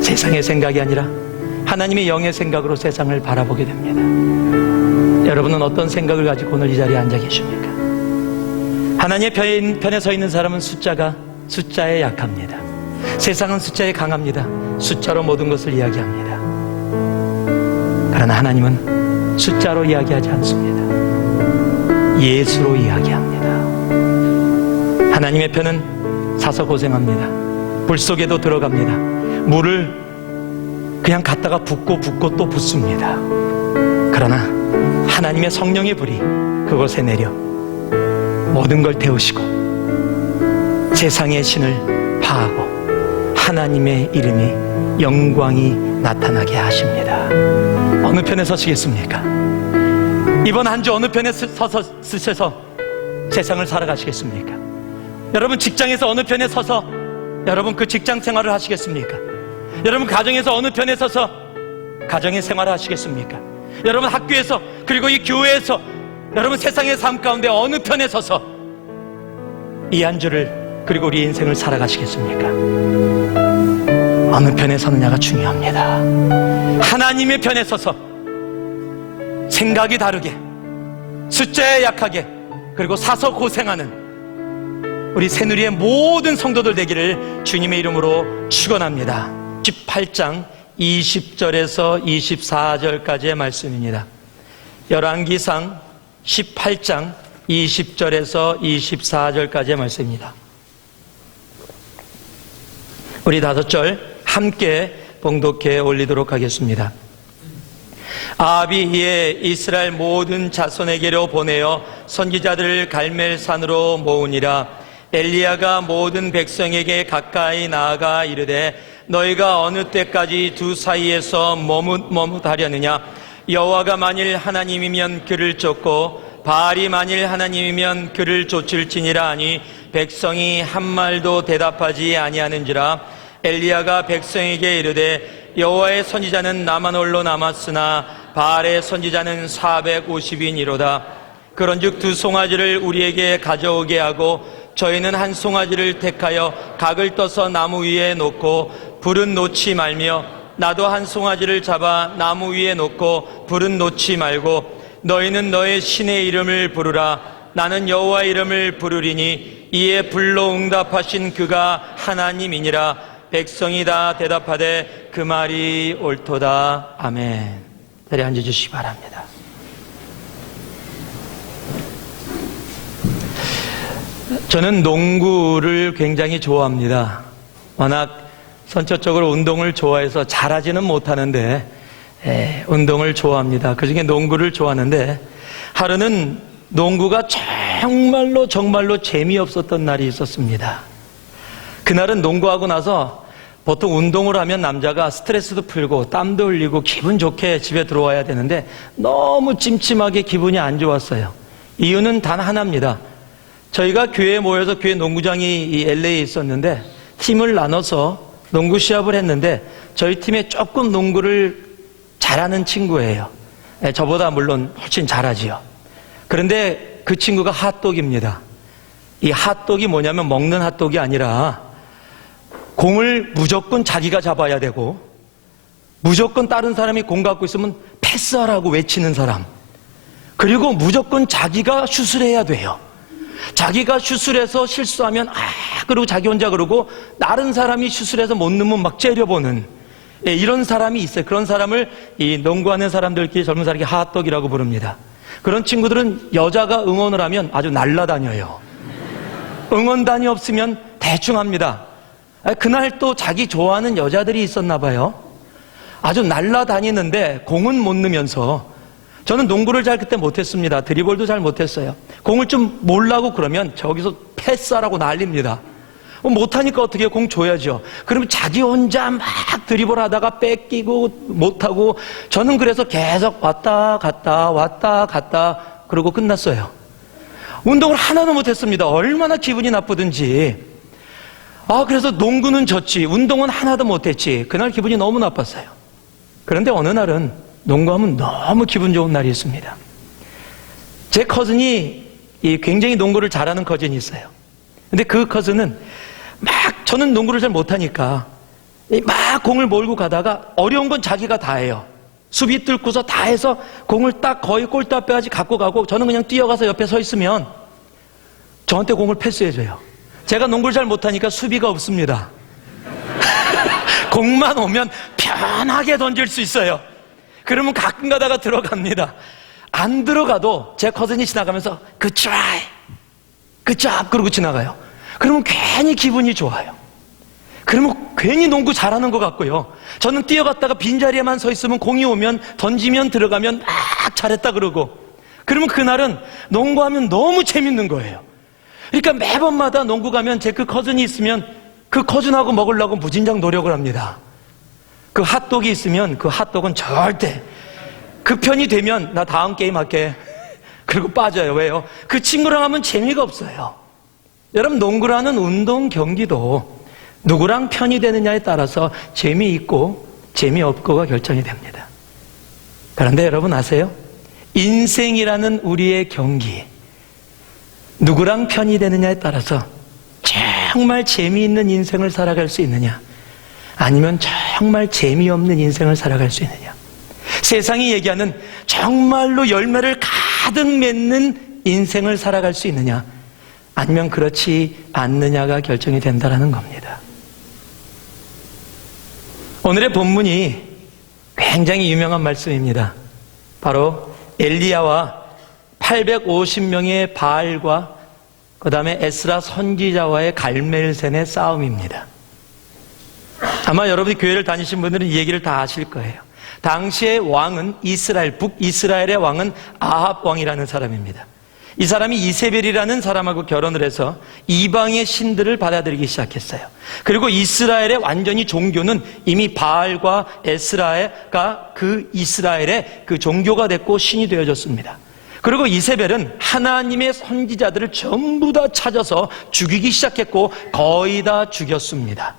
세상의 생각이 아니라 하나님의 영의 생각으로 세상을 바라보게 됩니다. 여러분은 어떤 생각을 가지고 오늘 이 자리에 앉아 계십니까? 하나님의 편에 서 있는 사람은 숫자에 약합니다. 세상은 숫자에 강합니다. 숫자로 모든 것을 이야기합니다. 그러나 하나님은 숫자로 이야기하지 않습니다. 예수로 이야기합니다. 하나님의 편은 사서 고생합니다. 불 속에도 들어갑니다. 물을 그냥 갔다가 붓고 또 붓습니다. 그러나 하나님의 성령의 불이 그곳에 내려 모든 걸 태우시고 세상의 신을 파하고 하나님의 이름이 영광이 나타나게 하십니다. 어느 편에 서시겠습니까? 이번 한 주 어느 편에 서서 세상을 살아가시겠습니까? 여러분, 직장에서 어느 편에 서서 여러분 그 직장 생활을 하시겠습니까? 여러분, 가정에서 어느 편에 서서 가정의 생활을 하시겠습니까? 여러분, 학교에서 그리고 이 교회에서 여러분 세상의 삶 가운데 어느 편에 서서 이 한 주를 그리고 우리 인생을 살아가시겠습니까? 어느 편에 서느냐가 중요합니다. 하나님의 편에 서서 생각이 다르게 숫자에 약하게 그리고 사서 고생하는 우리 새누리의 모든 성도들 되기를 주님의 이름으로 축원합니다. 18장 20절에서 24절까지의 말씀입니다. 열왕기상 18장 20절에서 24절까지의 말씀입니다. 우리 5절 함께 봉독해 올리도록 하겠습니다. 아합이 이에 이스라엘 모든 자손에게로 보내어 선지자들을 갈멜산으로 모으니라. 엘리야가 모든 백성에게 가까이 나아가 이르되 너희가 어느 때까지 두 사이에서 머뭇하려느냐? 여호와가 만일 하나님이면 그를 쫓고 바알이 만일 하나님이면 그를 쫓을지니라 하니 백성이 한 말도 대답하지 아니하는지라. 엘리야가 백성에게 이르되 여호와의 선지자는 나만 홀로 남았으나 바알의 선지자는 450인이로다. 그런즉 두 송아지를 우리에게 가져오게 하고 저희는 한 송아지를 택하여 각을 떠서 나무 위에 놓고 불은 놓지 말며 나도 한 송아지를 잡아 나무 위에 놓고 불은 놓지 말고 너희는 너의 신의 이름을 부르라. 나는 여호와의 이름을 부르리니 이에 불로 응답하신 그가 하나님이니라. 백성이 다 대답하되 그 말이 옳도다. 아멘. 자리에 앉아주시기 바랍니다. 저는 농구를 굉장히 좋아합니다. 워낙 선천적으로 운동을 좋아해서 잘하지는 못하는데 운동을 좋아합니다. 그중에 농구를 좋아하는데 하루는 농구가 정말로 재미없었던 날이 있었습니다. 그날은 농구하고 나서 보통 운동을 하면 남자가 스트레스도 풀고 땀도 흘리고 기분 좋게 집에 들어와야 되는데 너무 찜찜하게 기분이 안 좋았어요. 이유는 단 하나입니다. 저희가 교회에 모여서 교회 농구장이 이 LA에 있었는데 팀을 나눠서 농구 시합을 했는데 저희 팀에 조금 농구를 잘하는 친구예요. 저보다 물론 훨씬 잘하지요. 그런데 그 친구가 핫도그입니다. 이 핫도그가 뭐냐면 먹는 핫도그가 아니라 공을 무조건 자기가 잡아야 되고 무조건 다른 사람이 공 갖고 있으면 패스하라고 외치는 사람, 그리고 무조건 자기가 슛을 해야 돼요. 자기가 슛을 해서 실수하면 그러고 자기 혼자 그러고 다른 사람이 슛을 해서 못 넣으면 막 째려보는 이런 사람이 있어요. 그런 사람을 이 농구하는 사람들끼리 젊은 사람이 핫도그라고 부릅니다. 그런 친구들은 여자가 응원을 하면 아주 날라다녀요. 응원단이 없으면 대충 합니다. 그날 또 자기 좋아하는 여자들이 있었나 봐요. 아주 날라다니는데 공은 못 넣으면서, 저는 농구를 잘 그때 못했습니다. 드리블도 잘 못했어요. 공을 좀 몰라고 그러면 저기서 패스하라고 난립니다. 못하니까 어떻게 해요? 공 줘야죠. 그러면 자기 혼자 막 드리블 하다가 뺏기고 못하고, 저는 그래서 계속 왔다 갔다 그러고 끝났어요. 운동을 하나도 못했습니다. 얼마나 기분이 나쁘든지. 그래서 농구는 졌지, 운동은 하나도 못했지. 그날 기분이 너무 나빴어요. 그런데 어느 날은 농구하면 너무 기분 좋은 날이 있습니다. 제 커즌이 굉장히 농구를 잘하는 커즌이 있어요. 근데 그 커즌은 저는 농구를 잘 못하니까 막 공을 몰고 가다가 어려운 건 자기가 다 해요. 수비 뚫고서 다 해서 공을 딱 거의 골대 앞에까지 갖고 가고, 저는 그냥 뛰어가서 옆에 서 있으면 저한테 공을 패스해줘요. 제가 농구를 잘 못하니까 수비가 없습니다. 공만 오면 편하게 던질 수 있어요. 그러면 가끔 가다가 들어갑니다. 안 들어가도 제 커즌이 지나가면서 그 트라이, 그 잡 그러고 지나가요. 그러면 괜히 기분이 좋아요. 그러면 괜히 농구 잘하는 것 같고요. 저는 뛰어갔다가 빈자리에만 서 있으면 공이 오면 던지면 들어가면 잘했다 그러고, 그러면 그날은 농구하면 너무 재밌는 거예요. 그러니까 매번마다 농구 가면 제 그 커즌이 있으면 그 커즌하고 먹으려고 무진장 노력을 합니다. 그 핫도그가 있으면 그 핫도그는 절대, 그 편이 되면 나 다음 게임 할게 그리고 빠져요. 왜요? 그 친구랑 하면 재미가 없어요. 여러분, 농구라는 운동 경기도 누구랑 편이 되느냐에 따라서 재미있고 재미없고가 결정이 됩니다. 그런데 여러분 아세요? 인생이라는 우리의 경기, 누구랑 편이 되느냐에 따라서 정말 재미있는 인생을 살아갈 수 있느냐, 아니면 정말 재미없는 인생을 살아갈 수 있느냐, 세상이 얘기하는 정말로 열매를 가득 맺는 인생을 살아갈 수 있느냐, 아니면 그렇지 않느냐가 결정이 된다는 겁니다. 오늘의 본문이 굉장히 유명한 말씀입니다. 바로 엘리야와 850명의 바알과 그 다음에 에스라 선지자와의 갈멜센의 싸움입니다. 아마 여러분이 교회를 다니신 분들은 이 얘기를 다 아실 거예요. 당시의 왕은 북이스라엘의 왕은 아합 왕이라는 사람입니다. 이 사람이 이세벨이라는 사람하고 결혼을 해서 이방의 신들을 받아들이기 시작했어요. 그리고 이스라엘의 완전히 종교는 이미 바알과 에스라가 그 이스라엘의 그 종교가 됐고 신이 되어졌습니다. 그리고 이세벨은 하나님의 선지자들을 전부 다 찾아서 죽이기 시작했고 거의 다 죽였습니다.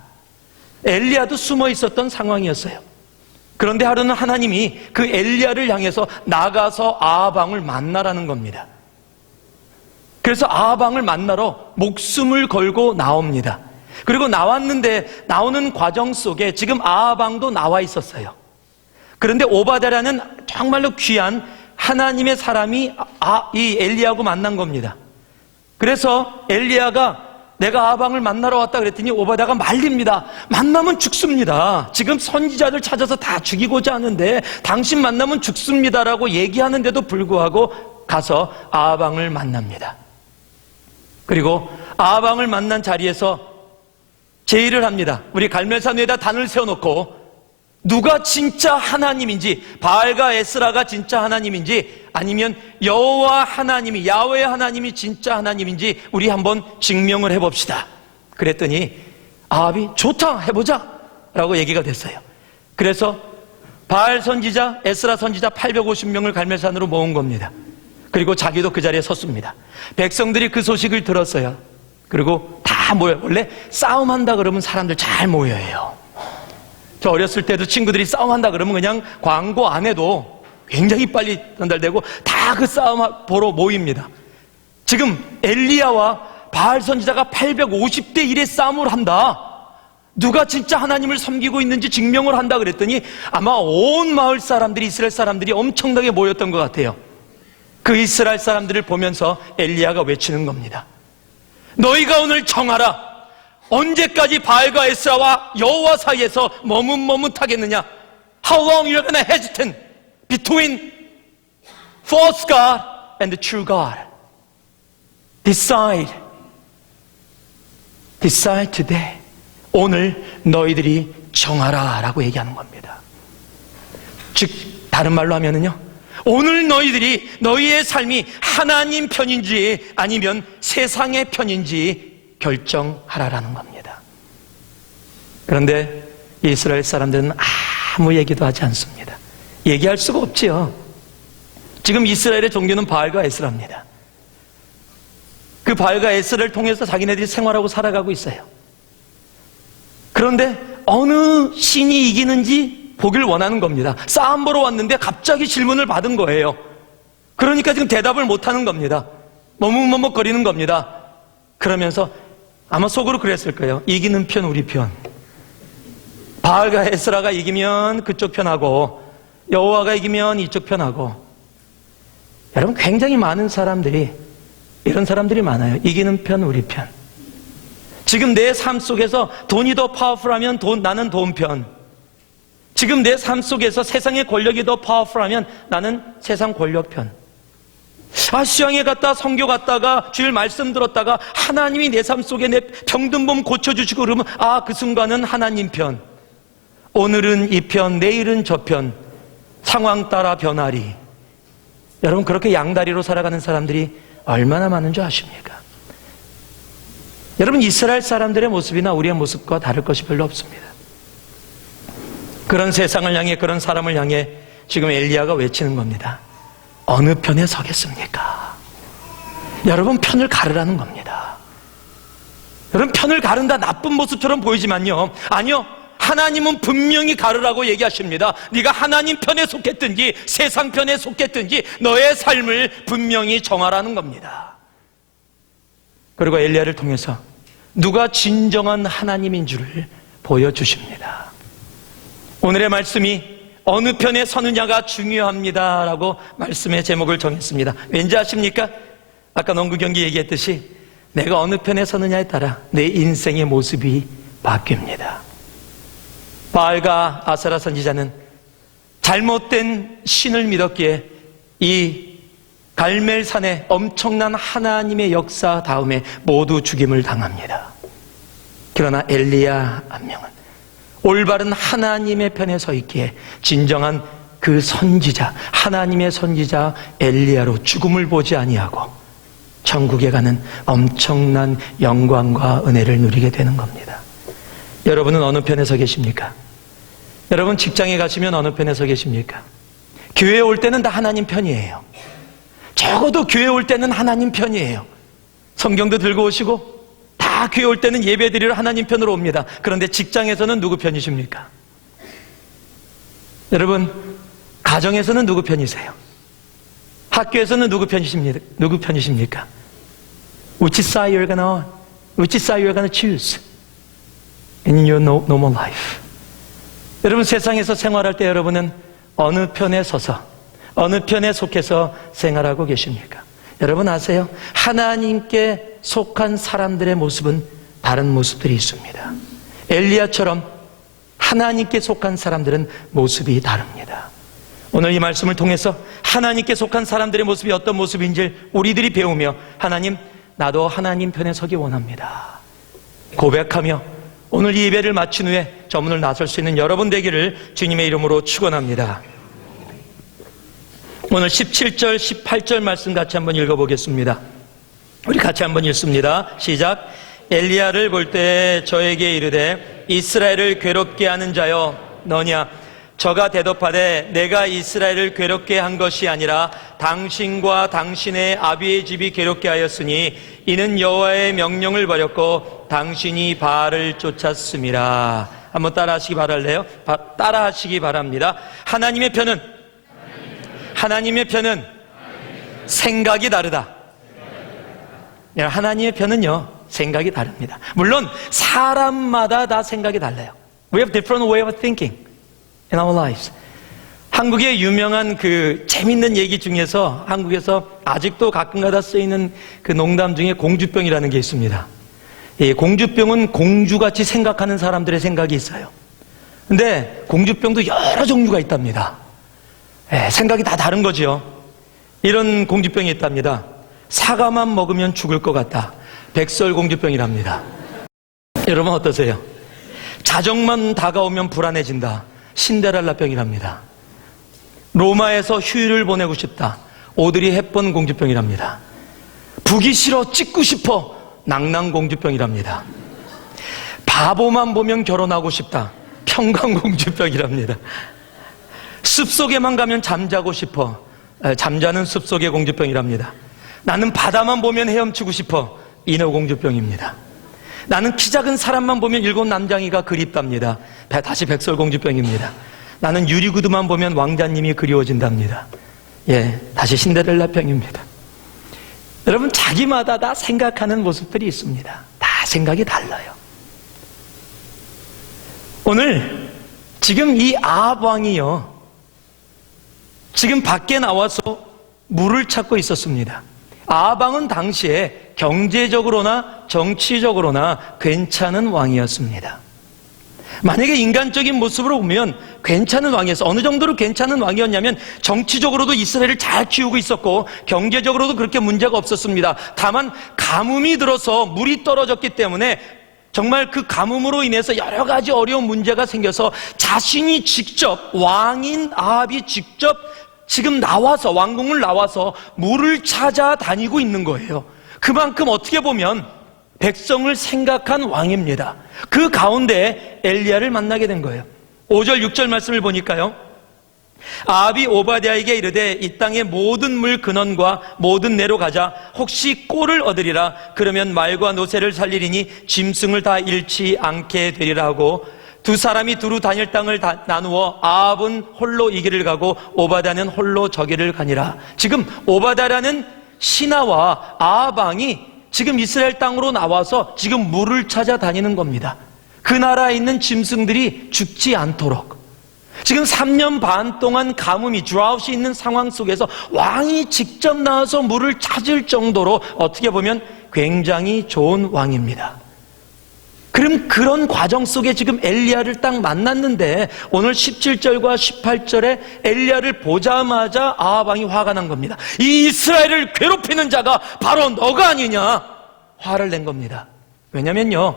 엘리야도 숨어 있었던 상황이었어요. 그런데 하루는 하나님이 그 엘리야를 향해서 나가서 아합 왕을 만나라는 겁니다. 그래서 아합 왕을 만나러 목숨을 걸고 나옵니다. 그리고 나왔는데 나오는 과정 속에 지금 아합 왕도 나와 있었어요. 그런데 오바댜라는 정말로 귀한 하나님의 사람이 이 엘리야하고 만난 겁니다. 그래서 엘리야가 내가 아합 왕을 만나러 왔다 그랬더니 오바댜가 말립니다. 만나면 죽습니다. 지금 선지자들 찾아서 다 죽이고자 하는데 당신 만나면 죽습니다라고 얘기하는데도 불구하고 가서 아합 왕을 만납니다. 그리고 아합 왕을 만난 자리에서 제의를 합니다. 우리 갈멜산 위에다 단을 세워놓고 누가 진짜 하나님인지, 바알과 에스라가 진짜 하나님인지 아니면 여호와 하나님이, 야훼 하나님이 진짜 하나님인지 우리 한번 증명을 해봅시다. 그랬더니 아합이 좋다, 해보자 라고 얘기가 됐어요. 그래서 바알 선지자, 에스라 선지자 850명을 갈멜산으로 모은 겁니다. 그리고 자기도 그 자리에 섰습니다. 백성들이 그 소식을 들었어요. 그리고 다 모여요. 원래 싸움한다 그러면 사람들 잘 모여요. 저 어렸을 때도 친구들이 싸움한다 그러면 그냥 광고 안 해도 굉장히 빨리 전달되고 다 그 싸움 보러 모입니다. 지금 엘리야와 바알 선지자가 850대 1의 싸움을 한다. 누가 진짜 하나님을 섬기고 있는지 증명을 한다 그랬더니 아마 온 마을 사람들이, 이스라엘 사람들이 엄청나게 모였던 것 같아요. 그 이스라엘 사람들을 보면서 엘리야가 외치는 겁니다. 너희가 오늘 정하라. 언제까지 바알과 에스라와 여호와 사이에서 머뭇머뭇하겠느냐? How long you're gonna hesitate between false God and the true God? Decide today. 오늘 너희들이 정하라 라고 얘기하는 겁니다. 즉 다른 말로 하면은요, 오늘 너희들이 너희의 삶이 하나님 편인지 아니면 세상의 편인지 결정하라라는 겁니다. 그런데 이스라엘 사람들은 아무 얘기도 하지 않습니다. 얘기할 수가 없지요. 지금 이스라엘의 종교는 바알과 에스라입니다. 그 바알과 에스라를 통해서 자기네들이 생활하고 살아가고 있어요. 그런데 어느 신이 이기는지 보길 원하는 겁니다. 싸움 보러 왔는데 갑자기 질문을 받은 거예요. 그러니까 지금 대답을 못하는 겁니다. 머뭇머뭇거리는 겁니다. 그러면서 아마 속으로 그랬을 거예요. 이기는 편 우리 편. 바알과 에스라가 이기면 그쪽 편하고 여호와가 이기면 이쪽 편하고. 여러분, 굉장히 많은 사람들이, 이런 사람들이 많아요. 이기는 편 우리 편. 지금 내 삶 속에서 돈이 더 파워풀하면 나는 돈 편. 지금 내 삶 속에서 세상의 권력이 더 파워풀하면 나는 세상 권력 편. 시장에 갔다 선교 갔다가 주일 말씀 들었다가 하나님이 내 삶 속에 내 병든 몸 고쳐주시고 그러면 그 순간은 하나님 편. 오늘은 이 편, 내일은 저 편. 상황 따라 변하리. 여러분, 그렇게 양다리로 살아가는 사람들이 얼마나 많은 줄 아십니까? 여러분, 이스라엘 사람들의 모습이나 우리의 모습과 다를 것이 별로 없습니다. 그런 세상을 향해, 그런 사람을 향해 지금 엘리야가 외치는 겁니다. 어느 편에 서겠습니까? 여러분, 편을 가르라는 겁니다. 여러분, 편을 가른다 나쁜 모습처럼 보이지만요, 아니요, 하나님은 분명히 가르라고 얘기하십니다. 네가 하나님 편에 속했든지 세상 편에 속했든지 너의 삶을 분명히 정하라는 겁니다. 그리고 엘리야를 통해서 누가 진정한 하나님인 줄을 보여주십니다. 오늘의 말씀이 어느 편에 서느냐가 중요합니다 라고 말씀의 제목을 정했습니다. 왠지 아십니까? 아까 농구 경기 얘기했듯이 내가 어느 편에 서느냐에 따라 내 인생의 모습이 바뀝니다. 바알과 아세라 선지자는 잘못된 신을 믿었기에 이 갈멜산에 엄청난 하나님의 역사 다음에 모두 죽임을 당합니다. 그러나 엘리야 한 명은 올바른 하나님의 편에 서 있기에 진정한 그 선지자, 하나님의 선지자 엘리야로 죽음을 보지 아니하고 천국에 가는 엄청난 영광과 은혜를 누리게 되는 겁니다. 여러분은 어느 편에 서 계십니까? 여러분, 직장에 가시면 어느 편에 서 계십니까? 교회에 올 때는 다 하나님 편이에요. 적어도 교회 올 때는 하나님 편이에요. 성경도 들고 오시고 다 교회 올 때는 예배 드리러 하나님 편으로 옵니다. 그런데 직장에서는 누구 편이십니까? 여러분, 가정에서는 누구 편이세요? 학교에서는 누구 편이십니까? 누구 편이십니까? Which side you're gonna choose in your normal life? 여러분, 세상에서 생활할 때 여러분은 어느 편에 서서 어느 편에 속해서 생활하고 계십니까? 여러분 아세요? 하나님께 속한 사람들의 모습은 다른 모습들이 있습니다. 엘리야처럼 하나님께 속한 사람들은 모습이 다릅니다. 오늘 이 말씀을 통해서 하나님께 속한 사람들의 모습이 어떤 모습인지 우리들이 배우며 하나님, 나도 하나님 편에 서기 원합니다 고백하며 오늘 이 예배를 마친 후에 저 문을 나설 수 있는 여러분 되기를 주님의 이름으로 축원합니다. 오늘 17절, 18절 말씀 같이 한번 읽어보겠습니다. 우리 같이 한번 읽습니다. 시작. 엘리야를 볼 때 저에게 이르되 이스라엘을 괴롭게 하는 자여 너냐? 저가 대답하되 내가 이스라엘을 괴롭게 한 것이 아니라 당신과 당신의 아비의 집이 괴롭게 하였으니 이는 여호와의 명령을 버렸고 당신이 바알을 쫓았음이라. 한번 따라하시기 바랄래요? 따라하시기 바랍니다. 하나님의 편은 생각이 다르다. 하나님의 편은요, 생각이 다릅니다. 물론 사람마다 다 생각이 달라요. We have different way of thinking in our lives. 한국의 유명한 그 재밌는 얘기 중에서 한국에서 아직도 가끔가다 쓰이는 그 농담 중에 공주병이라는 게 있습니다. 예, 공주병은 공주같이 생각하는 사람들의 생각이 있어요. 근데 공주병도 여러 종류가 있답니다. 예, 생각이 다 다른 거지요. 이런 공주병이 있답니다. 사과만 먹으면 죽을 것 같다. 백설공주병이랍니다. 여러분 어떠세요? 자정만 다가오면 불안해진다. 신데렐라병이랍니다. 로마에서 휴일을 보내고 싶다. 오드리 헵번 공주병이랍니다. 보기 싫어 찍고 싶어. 낭낭공주병이랍니다. 바보만 보면 결혼하고 싶다. 평강공주병이랍니다. 숲속에만 가면 잠자고 싶어. 잠자는 숲속의 공주병이랍니다. 나는 바다만 보면 헤엄치고 싶어. 인어공주병입니다. 나는 키 작은 사람만 보면 일곱 남장이가 그립답니다. 다시 백설공주병입니다. 나는 유리구두만 보면 왕자님이 그리워진답니다. 예, 다시 신데렐라병입니다. 여러분, 자기마다 다 생각하는 모습들이 있습니다. 다 생각이 달라요. 오늘 지금 이 아합 왕이요, 지금 밖에 나와서 물을 찾고 있었습니다. 아합 왕은 당시에 경제적으로나 정치적으로나 괜찮은 왕이었습니다. 만약에 인간적인 모습으로 보면 괜찮은 왕이었어. 어느 정도로 괜찮은 왕이었냐면 정치적으로도 이스라엘을 잘 키우고 있었고 경제적으로도 그렇게 문제가 없었습니다. 다만 가뭄이 들어서 물이 떨어졌기 때문에 정말 그 가뭄으로 인해서 여러 가지 어려운 문제가 생겨서 자신이 직접, 왕인 아합이 직접 지금 나와서, 왕궁을 나와서 물을 찾아다니고 있는 거예요. 그만큼 어떻게 보면 백성을 생각한 왕입니다. 그 가운데 엘리야를 만나게 된 거예요. 5절 6절 말씀을 보니까요, 아합이 오바댜에게 이르되 이 땅의 모든 물 근원과 모든 내로 가자. 혹시 꼴을 얻으리라. 그러면 말과 노새를 살리리니 짐승을 다 잃지 않게 되리라 하고, 두 사람이 두루 다닐 땅을 나누어 아합은 홀로 이 길을 가고 오바댜는 홀로 저 길을 가니라. 지금 오바댜라는 신하와 아합 왕이 지금 이스라엘 땅으로 나와서 지금 물을 찾아다니는 겁니다. 그 나라에 있는 짐승들이 죽지 않도록. 지금 3년 반 동안 가뭄이, 드라웃이 있는 상황 속에서 왕이 직접 나와서 물을 찾을 정도로 어떻게 보면 굉장히 좋은 왕입니다. 그럼 그런 과정 속에 지금 엘리야를 딱 만났는데 오늘 17절과 18절에 엘리야를 보자마자 아합 왕이 화가 난 겁니다. 이 이스라엘을 괴롭히는 자가 바로 너가 아니냐, 화를 낸 겁니다. 왜냐면요,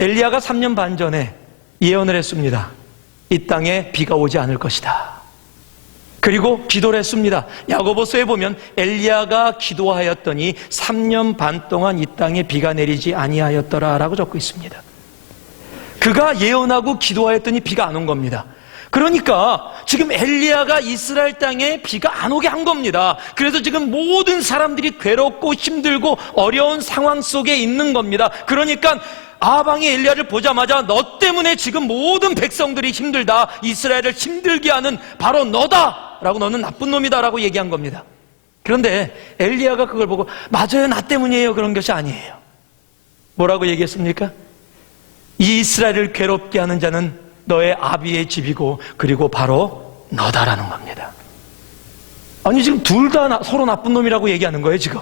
엘리야가 3년 반 전에 예언을 했습니다. 이 땅에 비가 오지 않을 것이다. 그리고 기도를 했습니다. 야고보서에 보면 엘리야가 기도하였더니 3년 반 동안 이 땅에 비가 내리지 아니하였더라라고 적고 있습니다. 그가 예언하고 기도하였더니 비가 안 온 겁니다. 그러니까 지금 엘리야가 이스라엘 땅에 비가 안 오게 한 겁니다. 그래서 지금 모든 사람들이 괴롭고 힘들고 어려운 상황 속에 있는 겁니다. 그러니까 아합 왕이 엘리야를 보자마자 너 때문에 지금 모든 백성들이 힘들다, 이스라엘을 힘들게 하는 바로 너다 라고, 너는 나쁜 놈이다 라고 얘기한 겁니다. 그런데 엘리야가 그걸 보고 맞아요, 나 때문이에요, 그런 것이 아니에요. 뭐라고 얘기했습니까? 이 이스라엘을 괴롭게 하는 자는 너의 아비의 집이고 그리고 바로 너다라는 겁니다. 아니, 지금 둘 다 서로 나쁜 놈이라고 얘기하는 거예요. 지금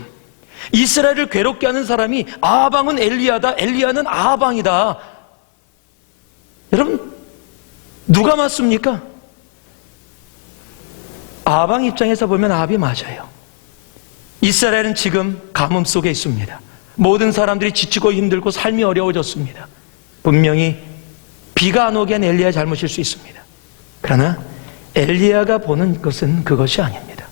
이스라엘을 괴롭게 하는 사람이 아합 왕은 엘리야다, 엘리야는 아합 왕이다. 여러분, 누가 맞습니까? 아합 왕 입장에서 보면 아합이 맞아요. 이스라엘은 지금 가뭄 속에 있습니다. 모든 사람들이 지치고 힘들고 삶이 어려워졌습니다. 분명히 비가 안 오게 한 엘리야의 잘못일 수 있습니다. 그러나 엘리야가 보는 것은 그것이 아닙니다.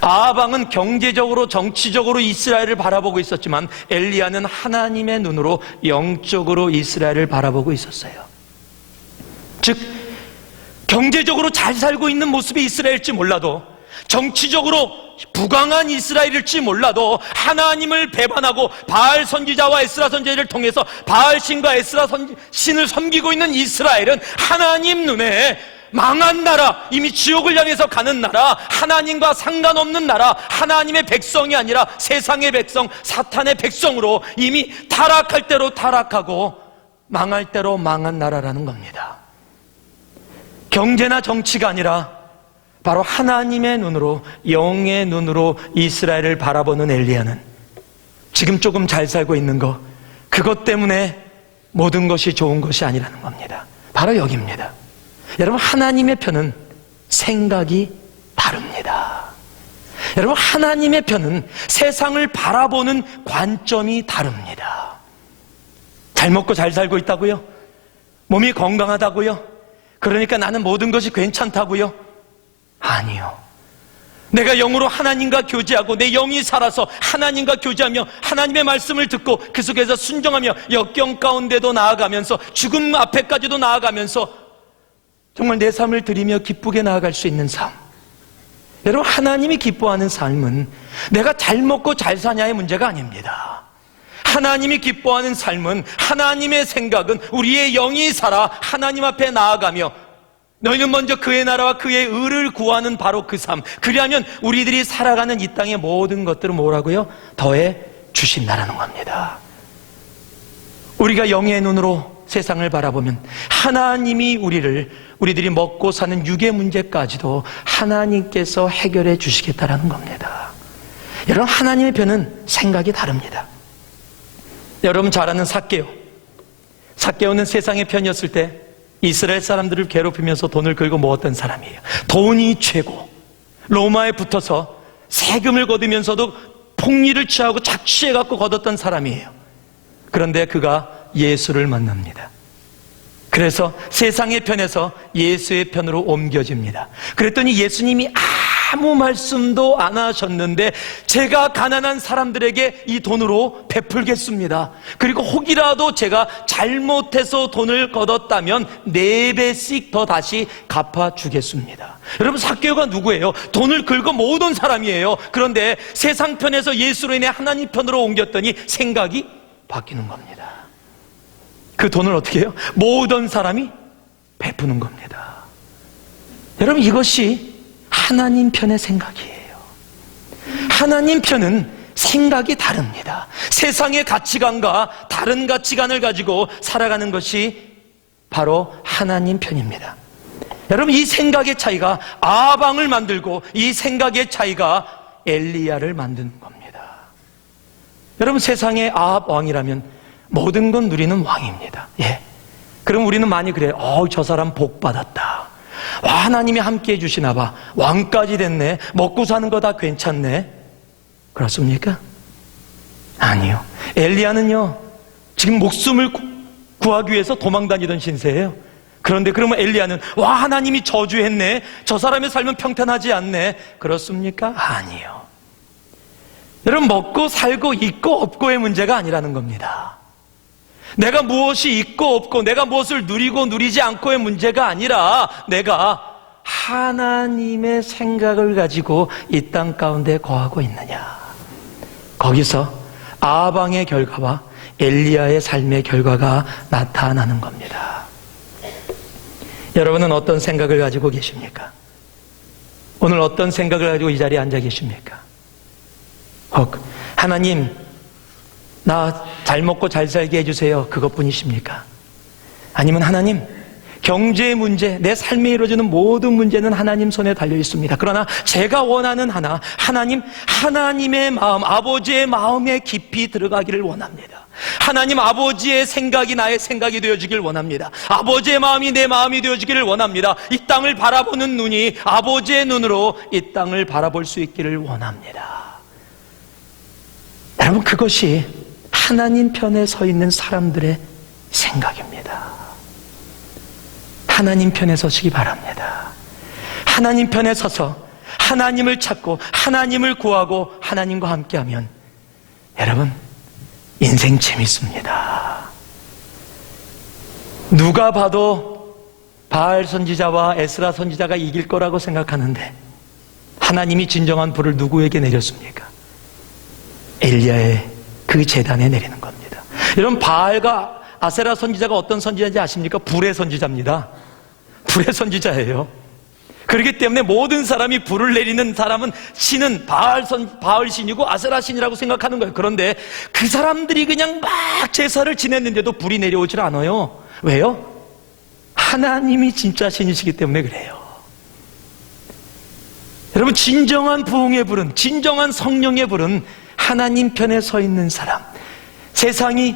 아합 왕은 경제적으로 정치적으로 이스라엘을 바라보고 있었지만 엘리야는 하나님의 눈으로 영적으로 이스라엘을 바라보고 있었어요. 즉, 경제적으로 잘 살고 있는 모습이 이스라엘일지 몰라도, 정치적으로 부강한 이스라엘일지 몰라도 하나님을 배반하고 바알 선지자와 에스라 선지자를 통해서 바알 신과 에스라 신을 섬기고 있는 이스라엘은 하나님 눈에 망한 나라, 이미 지옥을 향해서 가는 나라, 하나님과 상관없는 나라, 하나님의 백성이 아니라 세상의 백성, 사탄의 백성으로 이미 타락할 대로 타락하고 망할 대로 망한 나라라는 겁니다. 경제나 정치가 아니라 바로 하나님의 눈으로, 영의 눈으로 이스라엘을 바라보는 엘리야는 지금 조금 잘 살고 있는 것, 그것 때문에 모든 것이 좋은 것이 아니라는 겁니다. 바로 여기입니다. 여러분, 하나님의 편은 생각이 다릅니다. 여러분, 하나님의 편은 세상을 바라보는 관점이 다릅니다. 잘 먹고 잘 살고 있다고요? 몸이 건강하다고요? 그러니까 나는 모든 것이 괜찮다고요? 아니요. 내가 영으로 하나님과 교제하고 내 영이 살아서 하나님과 교제하며 하나님의 말씀을 듣고 그 속에서 순종하며 역경 가운데도 나아가면서 죽음 앞에까지도 나아가면서 정말 내 삶을 드리며 기쁘게 나아갈 수 있는 삶. 여러분, 하나님이 기뻐하는 삶은 내가 잘 먹고 잘 사냐의 문제가 아닙니다. 하나님이 기뻐하는 삶은, 하나님의 생각은 우리의 영이 살아 하나님 앞에 나아가며 너희는 먼저 그의 나라와 그의 의를 구하는 바로 그 삶. 그리하면 우리들이 살아가는 이 땅의 모든 것들을 뭐라고요? 더해 주신다라는 겁니다. 우리가 영의 눈으로 세상을 바라보면 하나님이 우리들이 먹고 사는 육의 문제까지도 하나님께서 해결해 주시겠다라는 겁니다. 여러분, 하나님의 편은 생각이 다릅니다. 여러분 잘 아는 삭개오는 세상의 편이었을 때 이스라엘 사람들을 괴롭히면서 돈을 긁어 모았던 사람이에요. 돈이 최고. 로마에 붙어서 세금을 거두면서도 폭리를 취하고 착취해갖고 거뒀던 사람이에요. 그런데 그가 예수를 만납니다. 그래서 세상의 편에서 예수의 편으로 옮겨집니다. 그랬더니 예수님이 아무 말씀도 안 하셨는데 제가 가난한 사람들에게 이 돈으로 베풀겠습니다. 그리고 혹이라도 제가 잘못해서 돈을 거뒀다면 4배씩 더 다시 갚아주겠습니다. 여러분, 삭개오가 누구예요? 돈을 긁어 모으던 사람이에요. 그런데 세상 편에서 예수로 인해 하나님 편으로 옮겼더니 생각이 바뀌는 겁니다. 그 돈을 어떻게 해요? 모으던 사람이 베푸는 겁니다. 여러분, 이것이 하나님 편의 생각이에요. 하나님 편은 생각이 다릅니다. 세상의 가치관과 다른 가치관을 가지고 살아가는 것이 바로 하나님 편입니다. 여러분, 이 생각의 차이가 아방을 만들고 이 생각의 차이가 엘리야를 만드는 겁니다. 여러분, 세상의 아합 왕이라면 모든 건 누리는 왕입니다. 예. 그럼 우리는 많이 그래요. 저 사람 복 받았다. 와, 하나님이 함께 해주시나 봐. 왕까지 됐네. 먹고 사는 거 다 괜찮네. 그렇습니까? 아니요. 엘리야는요, 지금 목숨을 구하기 위해서 도망다니던 신세예요. 그런데 그러면 엘리야는 와, 하나님이 저주했네. 저 사람의 삶은 평탄하지 않네. 그렇습니까? 아니요. 여러분, 먹고 살고 있고 없고의 문제가 아니라는 겁니다. 내가 무엇이 있고 없고 내가 무엇을 누리고 누리지 않고의 문제가 아니라 내가 하나님의 생각을 가지고 이 땅 가운데 거하고 있느냐. 거기서 아방의 결과와 엘리야의 삶의 결과가 나타나는 겁니다. 여러분은 어떤 생각을 가지고 계십니까? 오늘 어떤 생각을 가지고 이 자리에 앉아 계십니까? 혹 하나님, 나 잘 먹고 잘 살게 해주세요, 그것뿐이십니까? 아니면 하나님, 경제의 문제, 내 삶에 이루어지는 모든 문제는 하나님 손에 달려 있습니다. 그러나 제가 원하는 하나님, 하나님의 마음, 아버지의 마음에 깊이 들어가기를 원합니다. 하나님, 아버지의 생각이 나의 생각이 되어지길 원합니다. 아버지의 마음이 내 마음이 되어지기를 원합니다. 이 땅을 바라보는 눈이 아버지의 눈으로 이 땅을 바라볼 수 있기를 원합니다. 여러분, 그것이 하나님 편에 서 있는 사람들의 생각입니다. 하나님 편에 서시기 바랍니다. 하나님 편에 서서 하나님을 찾고 하나님을 구하고 하나님과 함께하면 여러분, 인생 재밌습니다. 누가 봐도 바알 선지자와 에스라 선지자가 이길 거라고 생각하는데 하나님이 진정한 불을 누구에게 내렸습니까? 엘리야의 그 제단에 내리는 겁니다. 여러분, 바알과 아세라 선지자가 어떤 선지자인지 아십니까? 불의 선지자입니다. 불의 선지자예요. 그렇기 때문에 모든 사람이 불을 내리는 사람은 신은 바알신이고 아세라신이라고 생각하는 거예요. 그런데 그 사람들이 그냥 막 제사를 지냈는데도 불이 내려오질 않아요. 왜요? 하나님이 진짜 신이시기 때문에 그래요. 여러분, 진정한 부흥의 불은, 진정한 성령의 불은 하나님 편에 서 있는 사람. 세상이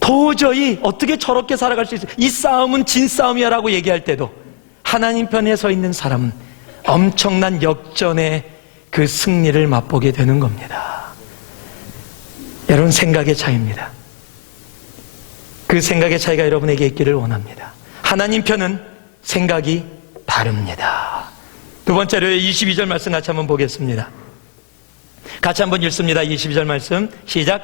도저히 어떻게 저렇게 살아갈 수 있어요? 이 싸움은 진싸움이야 라고 얘기할 때도 하나님 편에 서 있는 사람은 엄청난 역전의 그 승리를 맛보게 되는 겁니다. 여러분, 생각의 차이입니다. 그 생각의 차이가 여러분에게 있기를 원합니다. 하나님 편은 생각이 다릅니다. 두 번째로 22절 말씀 같이 한번 보겠습니다. 같이 한번 읽습니다. 22절 말씀 시작.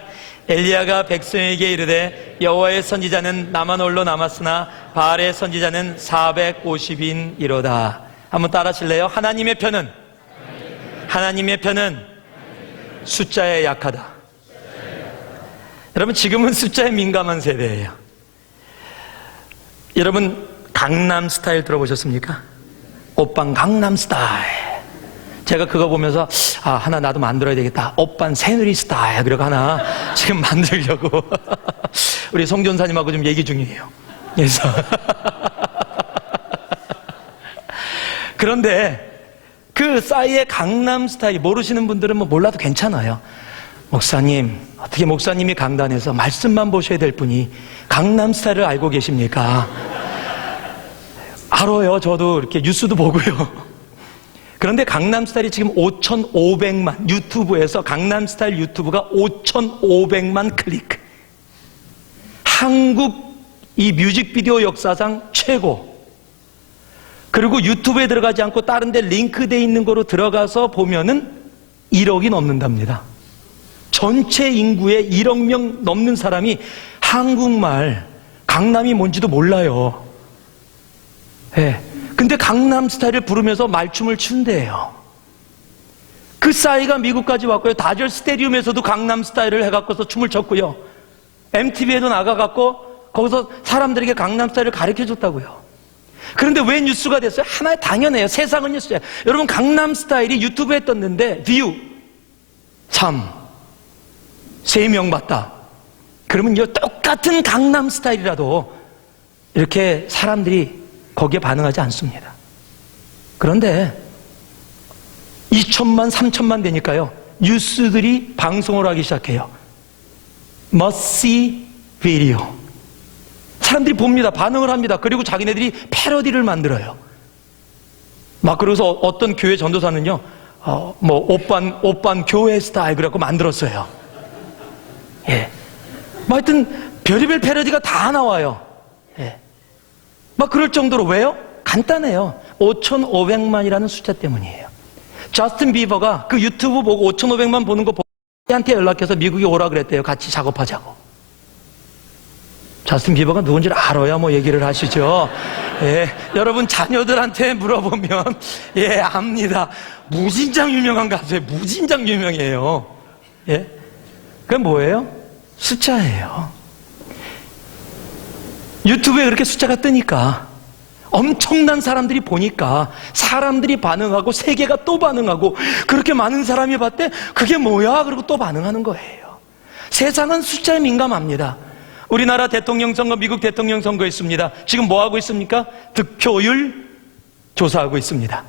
엘리야가 백성에게 이르되 여호와의 선지자는 나만 홀로 남았으나 바알의 선지자는 450인이로다. 한번 따라 하실래요? 하나님의 편은 숫자에 약하다. 여러분, 지금은 숫자에 민감한 세대예요. 여러분, 강남 스타일 들어보셨습니까? 오빤 강남 스타일. 제가 그거 보면서 하나 나도 만들어야 되겠다. 오빤 새누리 스타일. 그리고 하나 지금 만들려고 우리 송전사님하고 좀 얘기 중이에요. 그래서 그런데 그 싸이의 강남 스타일 모르시는 분들은 뭐 몰라도 괜찮아요. 목사님, 어떻게 목사님이 강단에서 말씀만 보셔야 될 분이 강남 스타일을 알고 계십니까? 알아요. 저도 이렇게 뉴스도 보고요. 그런데 강남 스타일이 지금 5,500만, 유튜브에서 강남 스타일 유튜브가 5,500만 클릭. 한국 이 뮤직비디오 역사상 최고. 그리고 유튜브에 들어가지 않고 다른 데 링크되어 있는 거로 들어가서 보면은 1억이 넘는답니다. 전체 인구의 1억 명 넘는 사람이 한국말, 강남이 뭔지도 몰라요. 예. 근데 강남 스타일을 부르면서 말춤을 춘대요. 그 싸이가 미국까지 왔고요. 다절 스테디움에서도 강남 스타일을 해갖고서 춤을 췄고요. MTV에도 나가갖고 거기서 사람들에게 강남 스타일을 가르쳐줬다고요. 그런데 왜 뉴스가 됐어요? 하나의 당연해요. 세상은 뉴스예요. 여러분, 강남 스타일이 유튜브에 떴는데 뷰 3명 봤다. 그러면 이 똑같은 강남 스타일이라도 이렇게 사람들이 거기에 반응하지 않습니다. 그런데 2천만, 3천만 되니까요, 뉴스들이 방송을 하기 시작해요. Must see video. 사람들이 봅니다. 반응을 합니다. 그리고 자기네들이 패러디를 만들어요. 막 그러고서 어떤 교회 전도사는요, 오빤 교회 스타일 그래갖고 만들었어요. 예. 뭐 하여튼 별의별 패러디가 다 나와요. 예. 막 그럴 정도로. 왜요? 간단해요. 5,500만이라는 숫자 때문이에요. 저스틴 비버가 그 유튜브 보고 5,500만 보는 거 보고 한테 연락해서 미국에 오라 그랬대요. 같이 작업하자고. 저스틴 비버가 누군지를 알아야 뭐 얘기를 하시죠. 예, 여러분 자녀들한테 물어보면 예, 압니다. 무진장 유명한 가수예요. 무진장 유명해요. 예, 그건 뭐예요? 숫자예요. 유튜브에 그렇게 숫자가 뜨니까 엄청난 사람들이 보니까 사람들이 반응하고 세계가 또 반응하고 그렇게 많은 사람이 봤대. 그게 뭐야? 그리고 또 반응하는 거예요. 세상은 숫자에 민감합니다. 우리나라 대통령 선거, 미국 대통령 선거 있습니다. 지금 뭐 하고 있습니까? 득표율 조사하고 있습니다.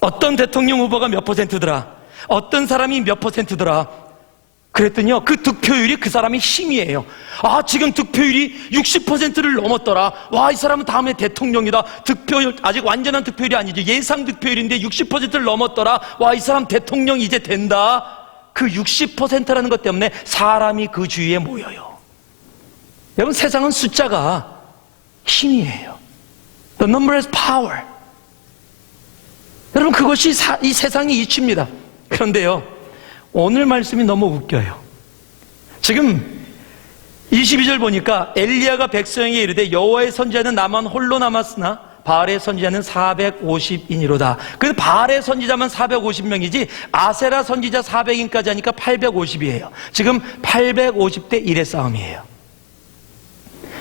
어떤 대통령 후보가 몇 %더라? 어떤 사람이 몇 %더라? 그랬더니요, 그 득표율이 그 사람의 힘이에요. 아, 지금 득표율이 60%를 넘었더라. 와, 이 사람은 다음에 대통령이다. 득표율, 아직 완전한 득표율이 아니죠. 예상 득표율인데 60%를 넘었더라. 와, 이 사람 대통령 이제 된다. 그 60%라는 것 때문에 사람이 그 주위에 모여요. 여러분, 세상은 숫자가 힘이에요. The number is power. 여러분, 그것이 이 세상의 이치입니다. 그런데요, 오늘 말씀이 너무 웃겨요. 지금 22절 보니까 엘리야가 백성에게 이르되 여호와의 선지자는 나만 홀로 남았으나 바알의 선지자는 450인이로다. 그래서 바알의 선지자만 450명이지 아세라 선지자 400인까지 하니까 850이에요. 지금 850대 1의 싸움이에요.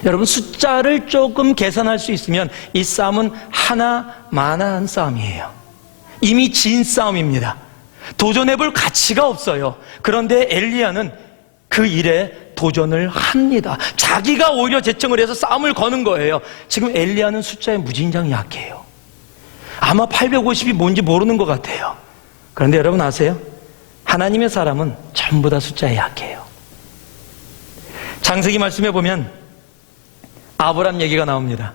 여러분, 숫자를 조금 계산할 수 있으면 이 싸움은 하나마나한 싸움이에요. 이미 진 싸움입니다. 도전해볼 가치가 없어요. 그런데 엘리야는 그 일에 도전을 합니다. 자기가 오히려 제청을 해서 싸움을 거는 거예요. 지금 엘리야는 숫자에 무진장 약해요. 아마 850이 뭔지 모르는 것 같아요. 그런데 여러분 아세요? 하나님의 사람은 전부 다 숫자에 약해요. 창세기 말씀에 보면 아브람 얘기가 나옵니다.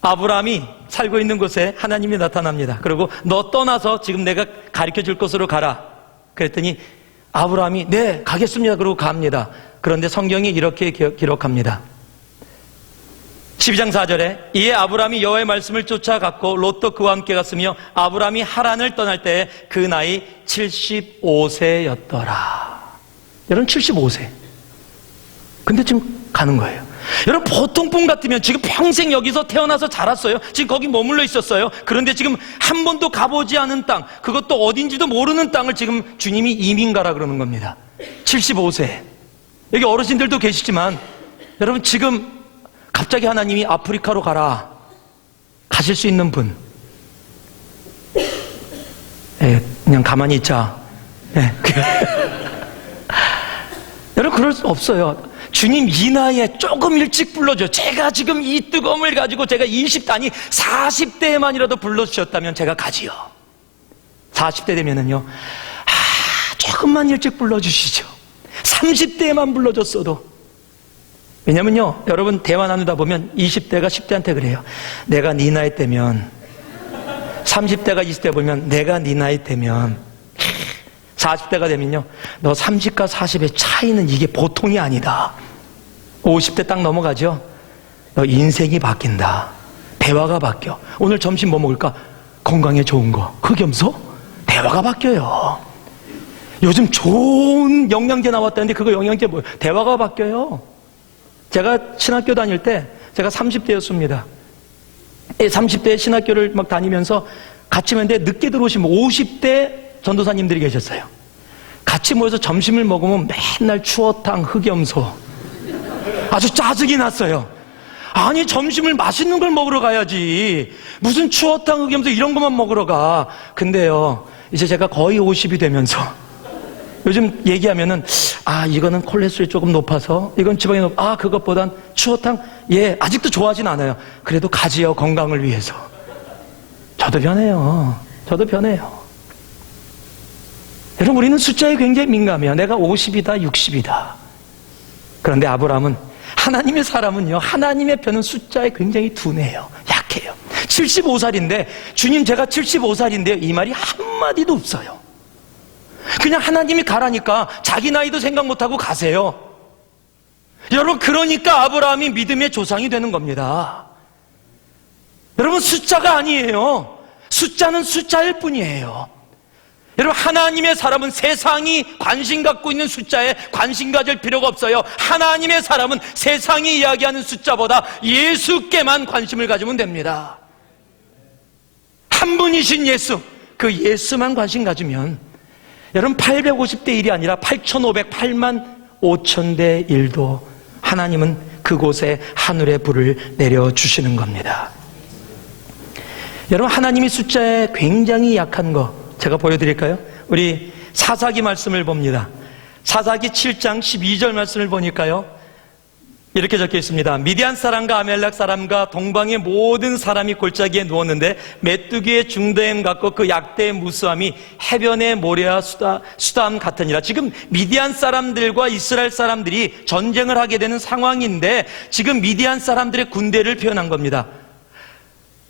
아브람이 살고 있는 곳에 하나님이 나타납니다. 그리고 너 떠나서 지금 내가 가르쳐 줄 곳으로 가라. 그랬더니 아브람이 네 가겠습니다. 그러고 갑니다. 그런데 성경이 이렇게 기록합니다. 12장 4절에 이에 아브람이 여호와의 말씀을 쫓아갔고 롯도 그와 함께 갔으며 아브람이 하란을 떠날 때에 그 나이 75세였더라. 여러분 75세. 근데 지금 가는 거예요. 여러분 보통 분 같으면 지금 평생 여기서 태어나서 자랐어요. 지금 거기 머물러 있었어요. 그런데 지금 한 번도 가보지 않은 땅, 그것도 어딘지도 모르는 땅을 지금 주님이 이민 가라 그러는 겁니다. 75세. 여기 어르신들도 계시지만 여러분 지금 갑자기 하나님이 아프리카로 가라. 가실 수 있는 분. 그냥 가만히 있자. 여러분 그럴 수 없어요. 주님 이 나이에 조금 일찍 불러줘. 제가 지금 이 뜨거움을 가지고 제가 20대 아니 40대에만이라도 불러주셨다면 제가 가지요. 40대 되면은요, 조금만 일찍 불러주시죠. 30대에만 불러줬어도. 왜냐면요, 여러분 대화 나누다 보면 20대가 10대한테 그래요. 내가 네 나이 때면, 30대가 20대 보면 내가 네 나이 때면, 40대가 되면요, 너 30과 40의 차이는 이게 보통이 아니다. 50대 딱 넘어가죠. 너 인생이 바뀐다. 대화가 바뀌어. 오늘 점심 뭐 먹을까? 건강에 좋은 거. 흑염소? 대화가 바뀌어요. 요즘 좋은 영양제 나왔다는데 그거 영양제 뭐예요? 대화가 바뀌어요. 제가 신학교 다닐 때 제가 30대였습니다. 30대 신학교를 막 다니면서 같이 있는데 늦게 들어오시면 50대 전도사님들이 계셨어요. 같이 모여서 점심을 먹으면 맨날 추어탕, 흑염소. 아주 짜증이 났어요. 아니 점심을 맛있는 걸 먹으러 가야지. 무슨 추어탕, 흑염소 이런 것만 먹으러 가. 근데요, 이제 제가 거의 50이 되면서 요즘 얘기하면은 이거는 콜레스테롤이 조금 높아서 이건 지방이 그것보단 추어탕 아직도 좋아하진 않아요. 그래도 가지요, 건강을 위해서. 저도 변해요. 여러분 우리는 숫자에 굉장히 민감해요. 내가 50이다 60이다. 그런데 아브라함은, 하나님의 사람은요, 하나님의 편은 숫자에 굉장히 둔해요. 약해요. 75살인데 주님 제가 75살인데요 이 말이 한마디도 없어요. 그냥 하나님이 가라니까 자기 나이도 생각 못하고 가세요. 여러분 그러니까 아브라함이 믿음의 조상이 되는 겁니다. 여러분 숫자가 아니에요. 숫자는 숫자일 뿐이에요. 여러분 하나님의 사람은 세상이 관심 갖고 있는 숫자에 관심 가질 필요가 없어요. 하나님의 사람은 세상이 이야기하는 숫자보다 예수께만 관심을 가지면 됩니다. 한 분이신 예수, 그 예수만 관심 가지면 여러분 850대 1이 아니라 8508만 5천대 1도 하나님은 그곳에 하늘의 불을 내려주시는 겁니다. 여러분 하나님이 숫자에 굉장히 약한 거 제가 보여드릴까요? 우리 사사기 말씀을 봅니다. 사사기 7장 12절 말씀을 보니까요, 이렇게 적혀 있습니다. 미디안 사람과 아멜렉 사람과 동방의 모든 사람이 골짜기에 누웠는데 메뚜기의 중대함 같고 그 약대의 무수함이 해변의 모래와 수담 같으니라. 지금 미디안 사람들과 이스라엘 사람들이 전쟁을 하게 되는 상황인데 지금 미디안 사람들의 군대를 표현한 겁니다.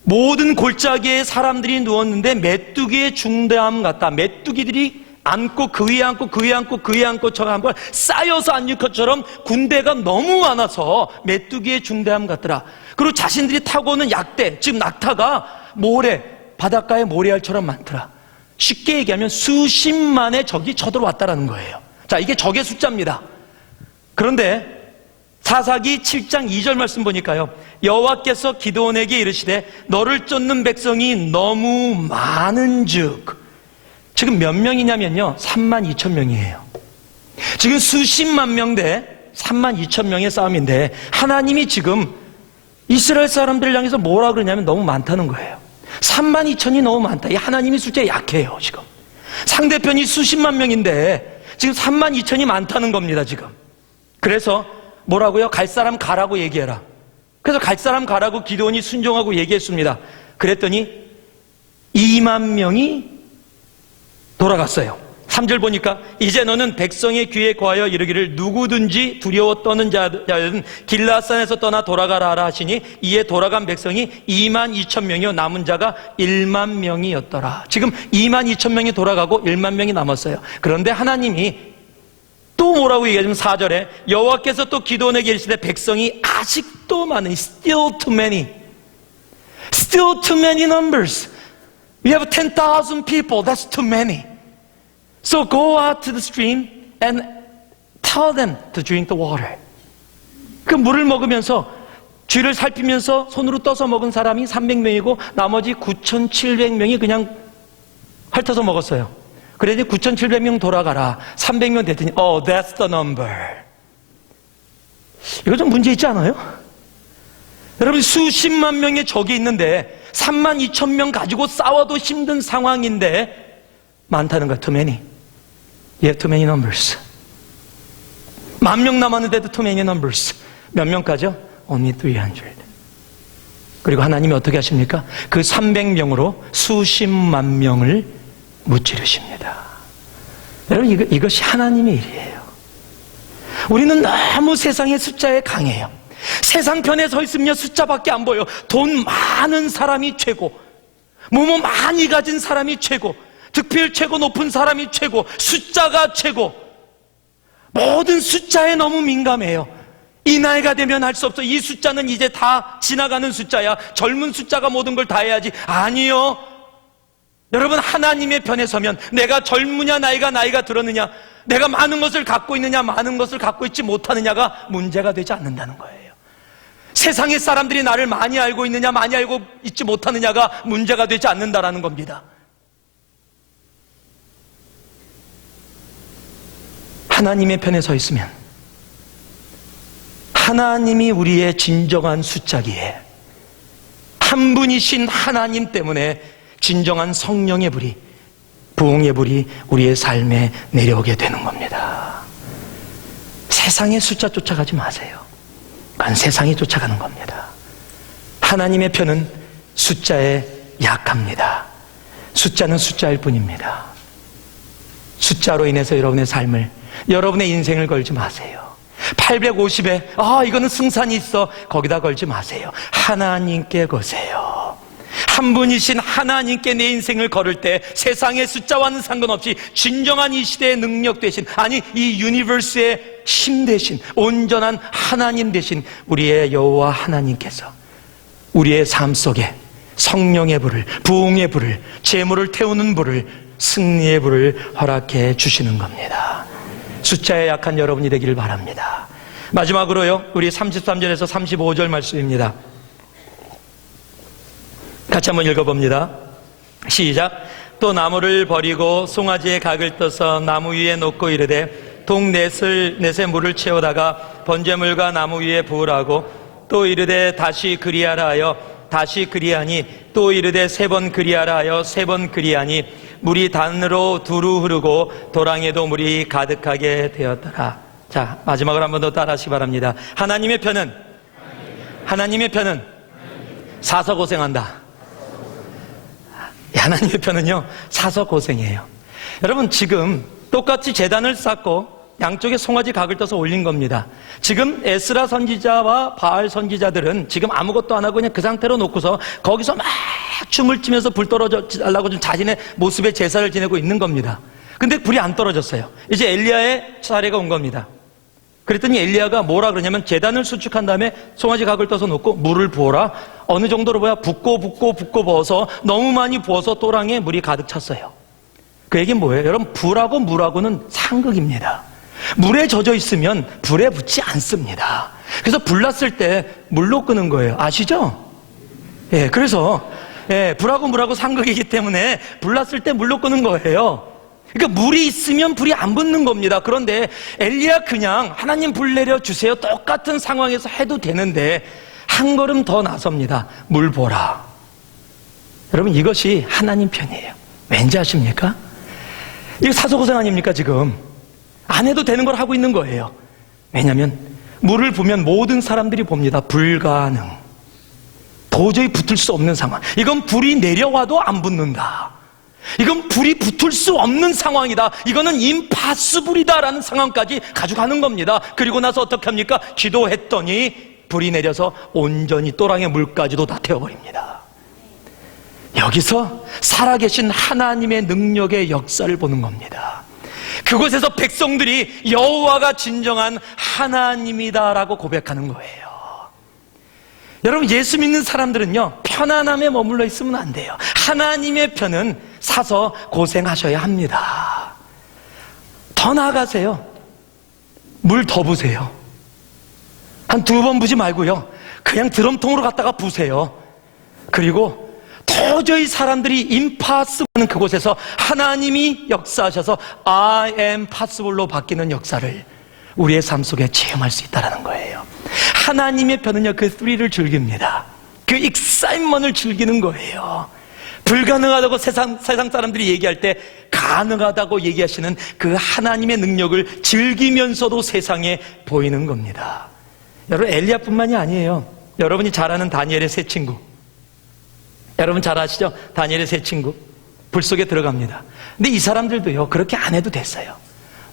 모든 골짜기에 사람들이 누웠는데 메뚜기의 중대함 같다. 메뚜기들이 앉고 그 위에 앉고 그 위에 앉고 그 위에 앉고처럼 한번 쌓여서 앉을 것처럼 군대가 너무 많아서 메뚜기의 중대함 같더라. 그리고 자신들이 타고 오는 약대, 즉 낙타가 모래, 바닷가의 모래알처럼 많더라. 쉽게 얘기하면 수십만의 적이 쳐들어왔다라는 거예요. 자, 이게 적의 숫자입니다. 그런데 사사기 7장 2절 말씀 보니까요, 여호와께서 기드온에게 이르시되 너를 쫓는 백성이 너무 많은즉, 지금 몇 명이냐면요 32,000명이에요. 지금 수십만 명 대 32,000명의 싸움인데 하나님이 지금 이스라엘 사람들을 향해서 뭐라 그러냐면 너무 많다는 거예요. 32,000이 너무 많다. 이 하나님이 숫자에 약해요. 지금 상대편이 수십만 명인데 지금 32,000이 많다는 겁니다. 지금. 그래서 뭐라고요? 갈 사람 가라고 얘기해라. 그래서 갈 사람 가라고 기드온이 순종하고 얘기했습니다. 그랬더니 2만 명이 돌아갔어요. 3절 보니까 이제 너는 백성의 귀에 거하여 이르기를 누구든지 두려워 떠는 자들은 길라산에서 떠나 돌아가라 하라 하시니 이에 돌아간 백성이 22,000명이요 남은 자가 1만 명이었더라. 지금 22,000명이 돌아가고 1만 명이 남았어요. 그런데 하나님이 또 뭐라고 얘기하냐면 4절에 여호와께서 또 기드온에게 이르시되 백성이 아직도 많으니 still too many numbers. We have 10,000 people. That's too many. So go out to the stream and tell them to drink the water. 그 물을 먹으면서 쥐를 살피면서 손으로 떠서 먹은 사람이 300명이고 나머지 9,700명이 그냥 핥아서 먹었어요. 그래서 9,700명 돌아가라. 300명 됐더니 Oh, that's the number. 이거 좀 문제 있지 않아요? 여러분 수십만 명의 적이 있는데 32,000명 가지고 싸워도 힘든 상황인데 많다는 거야. Too many. Yeah, too many numbers. 10,000명 남았는데도 too many numbers. 몇 명까지요? Only 300. 그리고 하나님이 어떻게 하십니까? 그 300명으로 수십만 명을 무찌르십니다. 여러분 이것이 하나님의 일이에요. 우리는 너무 세상의 숫자에 강해요. 세상 편에 서 있으면 숫자밖에 안 보여. 돈 많은 사람이 최고, 뭐뭐 많이 가진 사람이 최고, 득표율 최고 높은 사람이 최고, 숫자가 최고. 모든 숫자에 너무 민감해요. 이 나이가 되면 할 수 없어. 이 숫자는 이제 다 지나가는 숫자야. 젊은 숫자가 모든 걸 다 해야지. 아니요. 여러분 하나님의 편에 서면 내가 젊으냐 나이가 들었느냐, 내가 많은 것을 갖고 있느냐 많은 것을 갖고 있지 못하느냐가 문제가 되지 않는다는 거예요. 세상의 사람들이 나를 많이 알고 있느냐 많이 알고 있지 못하느냐가 문제가 되지 않는다라는 겁니다. 하나님의 편에 서 있으면 하나님이 우리의 진정한 숫자기에 한 분이신 하나님 때문에 진정한 성령의 불이, 부흥의 불이 우리의 삶에 내려오게 되는 겁니다. 세상의 숫자 쫓아가지 마세요. 그건 세상이 쫓아가는 겁니다. 하나님의 편은 숫자에 약합니다. 숫자는 숫자일 뿐입니다. 숫자로 인해서 여러분의 삶을, 여러분의 인생을 걸지 마세요. 850에 이거는 승산이 있어, 거기다 걸지 마세요. 하나님께 거세요. 한 분이신 하나님께 내 인생을 걸을 때 세상의 숫자와는 상관없이 진정한 이 시대의 능력 대신, 아니 이 유니버스의 힘 대신, 온전한 하나님 대신 우리의 여호와 하나님께서 우리의 삶 속에 성령의 불을, 부흥의 불을, 재물을 태우는 불을, 승리의 불을 허락해 주시는 겁니다. 숫자에 약한 여러분이 되기를 바랍니다. 마지막으로요, 우리 33절에서 35절 말씀입니다. 같이 한번 읽어봅니다. 시작. 또 나무를 버리고 송아지의 각을 떠서 나무 위에 놓고 이르되 동 넷에 물을 채우다가 번제물과 나무 위에 부으라고, 또 이르되 다시 그리하라 하여 다시 그리하니, 또 이르되 3번 그리하라 하여 3번 그리하니 물이 단으로 두루 흐르고 도랑에도 물이 가득하게 되었더라. 자, 마지막으로 한 번 더 따라하시기 바랍니다. 하나님의 편은 사서 고생한다. 하나님의 편은요, 사서 고생해요. 여러분 지금 똑같이 제단을 쌓고 양쪽에 송아지 각을 떠서 올린 겁니다. 지금 에스라 선지자와 바알 선지자들은 지금 아무것도 안 하고 그냥 그 상태로 놓고서 거기서 막 춤을 추면서 불 떨어져 달라고 좀 자신의 모습의 제사를 지내고 있는 겁니다. 근데 불이 안 떨어졌어요. 이제 엘리야의 차례가 온 겁니다. 그랬더니 엘리야가 뭐라 그러냐면 제단을 수축한 다음에 송아지 각을 떠서 놓고 물을 부어라. 어느 정도로 붓고 부어서 너무 많이 부어서 또랑에 물이 가득 찼어요. 그 얘기는 뭐예요? 여러분 불하고 물하고는 상극입니다. 물에 젖어 있으면 불에 붙지 않습니다. 그래서 불 났을 때 물로 끄는 거예요. 아시죠? 그래서 불하고 물하고 상극이기 때문에 불 났을 때 물로 끄는 거예요. 그러니까 물이 있으면 불이 안 붙는 겁니다. 그런데 엘리야 그냥 하나님 불 내려 주세요 똑같은 상황에서 해도 되는데 한 걸음 더 나섭니다. 물 보라. 여러분, 이것이 하나님 편이에요. 왠지 아십니까? 이거 사소고생 아닙니까? 지금 안 해도 되는 걸 하고 있는 거예요. 왜냐하면 물을 보면 모든 사람들이 봅니다. 불가능, 도저히 붙을 수 없는 상황. 이건 불이 내려와도 안 붙는다. 이건 불이 붙을 수 없는 상황이다. 이거는 임파서블이다라는 상황까지 가져가는 겁니다. 그리고 나서 어떻게 합니까? 기도했더니 불이 내려서 온전히 또랑의 물까지도 다 태워버립니다. 여기서 살아계신 하나님의 능력의 역사를 보는 겁니다. 그곳에서 백성들이 여호와가 진정한 하나님이다라고 고백하는 거예요. 여러분, 예수 믿는 사람들은요, 편안함에 머물러 있으면 안 돼요. 하나님의 편은 사서 고생하셔야 합니다. 더 나아가세요. 물 더 부세요. 한 2번 부지 말고요, 그냥 드럼통으로 갖다가 부세요. 그리고 도저히 사람들이 임파서블한 그곳에서 하나님이 역사하셔서 I am possible로 바뀌는 역사를 우리의 삶 속에 체험할 수 있다는 거예요. 하나님의 편은요, 그 스릴을 즐깁니다. 그 익사이먼을 즐기는 거예요. 불가능하다고 세상 사람들이 얘기할 때 가능하다고 얘기하시는 그 하나님의 능력을 즐기면서도 세상에 보이는 겁니다. 여러분, 엘리야뿐만이 아니에요. 여러분이 잘 아는 다니엘의 세 친구, 여러분 잘 아시죠? 다니엘의 세 친구 불 속에 들어갑니다. 근데 이 사람들도요, 그렇게 안 해도 됐어요.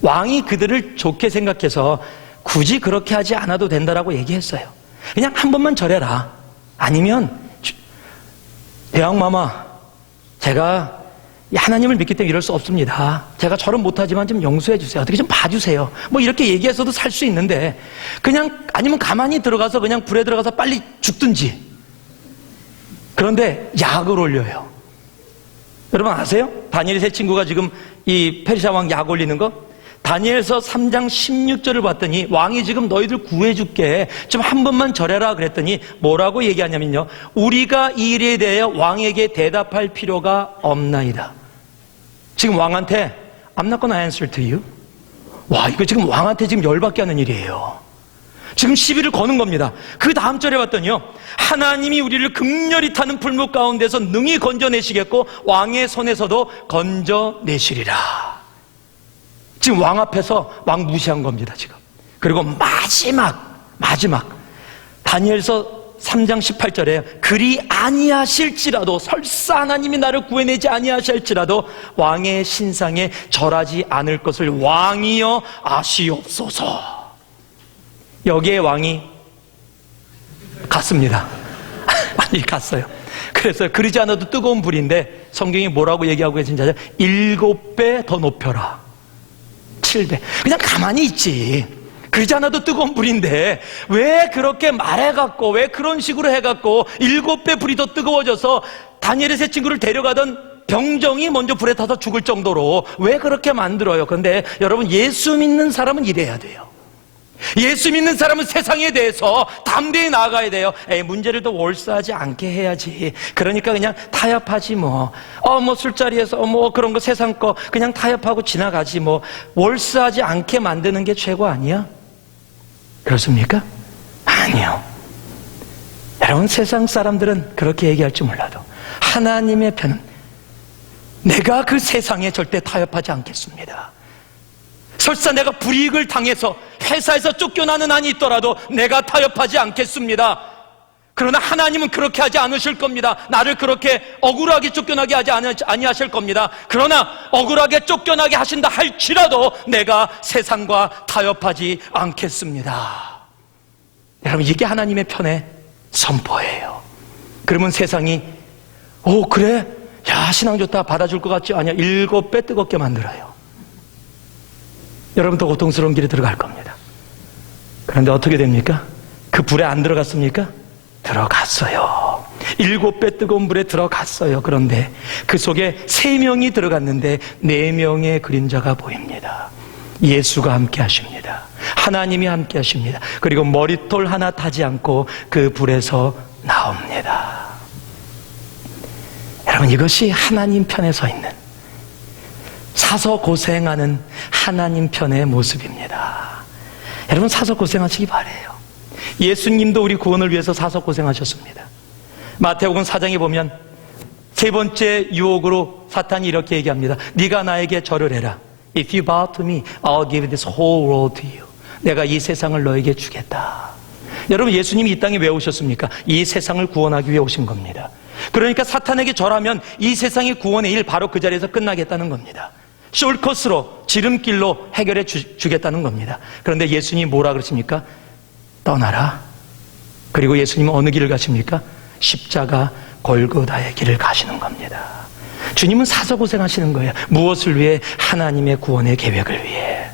왕이 그들을 좋게 생각해서 굳이 그렇게 하지 않아도 된다라고 얘기했어요. 그냥 한 번만 절해라. 아니면 대왕마마, 제가 하나님을 믿기 때문에 이럴 수 없습니다. 제가 절은 못하지만 좀 용서해 주세요. 어떻게 좀 봐주세요. 뭐 이렇게 얘기해서도 살 수 있는데, 그냥 아니면 가만히 들어가서 그냥 불에 들어가서 빨리 죽든지. 그런데 약을 올려요. 여러분 아세요? 다니엘 세 친구가 지금 이 페르시아 왕 약 올리는 거? 다니엘서 3장 16절을 봤더니 왕이 지금 너희들 구해줄게, 좀 한 번만 절해라 그랬더니 뭐라고 얘기하냐면요, 우리가 이 일에 대해 왕에게 대답할 필요가 없나이다. 지금 왕한테 I'm not gonna answer to you. 와, 이거 지금 왕한테 지금 열받게 하는 일이에요. 지금 시비를 거는 겁니다. 그 다음 절에 봤더니요, 하나님이 우리를 극렬히 타는 불목 가운데서 능히 건져내시겠고 왕의 손에서도 건져내시리라. 지금 왕 앞에서 왕 무시한 겁니다, 지금. 그리고 마지막 다니엘서 3장 18절에 그리 아니하실지라도, 설사 하나님이 나를 구해내지 아니하실지라도 왕의 신상에 절하지 않을 것을 왕이여 아시옵소서. 여기에 왕이 갔습니다. 아니, 갔어요. 그래서 그러지 않아도 뜨거운 불인데 성경이 뭐라고 얘기하고 계신지 아세요? 7배 더 높여라. 7배. 그냥 가만히 있지. 그러지 않아도 뜨거운 불인데 왜 그렇게 말해갖고, 왜 그런 식으로 해갖고 7배 불이 더 뜨거워져서 다니엘의 세 친구를 데려가던 병정이 먼저 불에 타서 죽을 정도로 왜 그렇게 만들어요? 그런데 여러분, 예수 믿는 사람은 이래야 돼요. 예수 믿는 사람은 세상에 대해서 담대히 나아가야 돼요. 문제를 더 월사하지 않게 해야지. 그러니까 그냥 타협하지 뭐. 술자리에서 뭐 그런 거 세상 거 그냥 타협하고 지나가지 뭐. 월사하지 않게 만드는 게 최고 아니야? 그렇습니까? 아니요. 여러분, 세상 사람들은 그렇게 얘기할지 몰라도 하나님의 편은 내가 그 세상에 절대 타협하지 않겠습니다. 설사 내가 불이익을 당해서 회사에서 쫓겨나는 한이 있더라도 내가 타협하지 않겠습니다. 그러나 하나님은 그렇게 하지 않으실 겁니다. 나를 그렇게 억울하게 쫓겨나게 하지 아니하실 겁니다. 그러나 억울하게 쫓겨나게 하신다 할지라도 내가 세상과 타협하지 않겠습니다. 여러분, 이게 하나님의 편의 선포예요. 그러면 세상이 그래? 야, 신앙 좋다, 받아줄 것 같지? 아니야, 7배 뜨겁게 만들어요. 여러분, 더 고통스러운 길에 들어갈 겁니다. 그런데 어떻게 됩니까? 그 불에 안 들어갔습니까? 들어갔어요. 7배 뜨거운 불에 들어갔어요. 그런데 그 속에 3명이 들어갔는데 4명의 그림자가 보입니다. 예수가 함께 하십니다. 하나님이 함께 하십니다. 그리고 머리털 하나 타지 않고 그 불에서 나옵니다. 여러분, 이것이 하나님 편에 서 있는, 사서 고생하는 하나님 편의 모습입니다. 여러분, 사서 고생하시기 바라요. 예수님도 우리 구원을 위해서 사서 고생하셨습니다. 마태복음 4장에 보면 세 번째 유혹으로 사탄이 이렇게 얘기합니다. 네가 나에게 절을 해라. If you bow to me, I'll give this whole world to you. 내가 이 세상을 너에게 주겠다. 여러분, 예수님이 이 땅에 왜 오셨습니까? 이 세상을 구원하기 위해 오신 겁니다. 그러니까 사탄에게 절하면 이 세상의 구원의 일 바로 그 자리에서 끝나겠다는 겁니다. 숄컷으로, 지름길로 해결해 주겠다는 겁니다. 그런데 예수님이 뭐라 그러십니까? 떠나라. 그리고 예수님은 어느 길을 가십니까? 십자가 골고다의 길을 가시는 겁니다. 주님은 사서 고생하시는 거예요. 무엇을 위해? 하나님의 구원의 계획을 위해.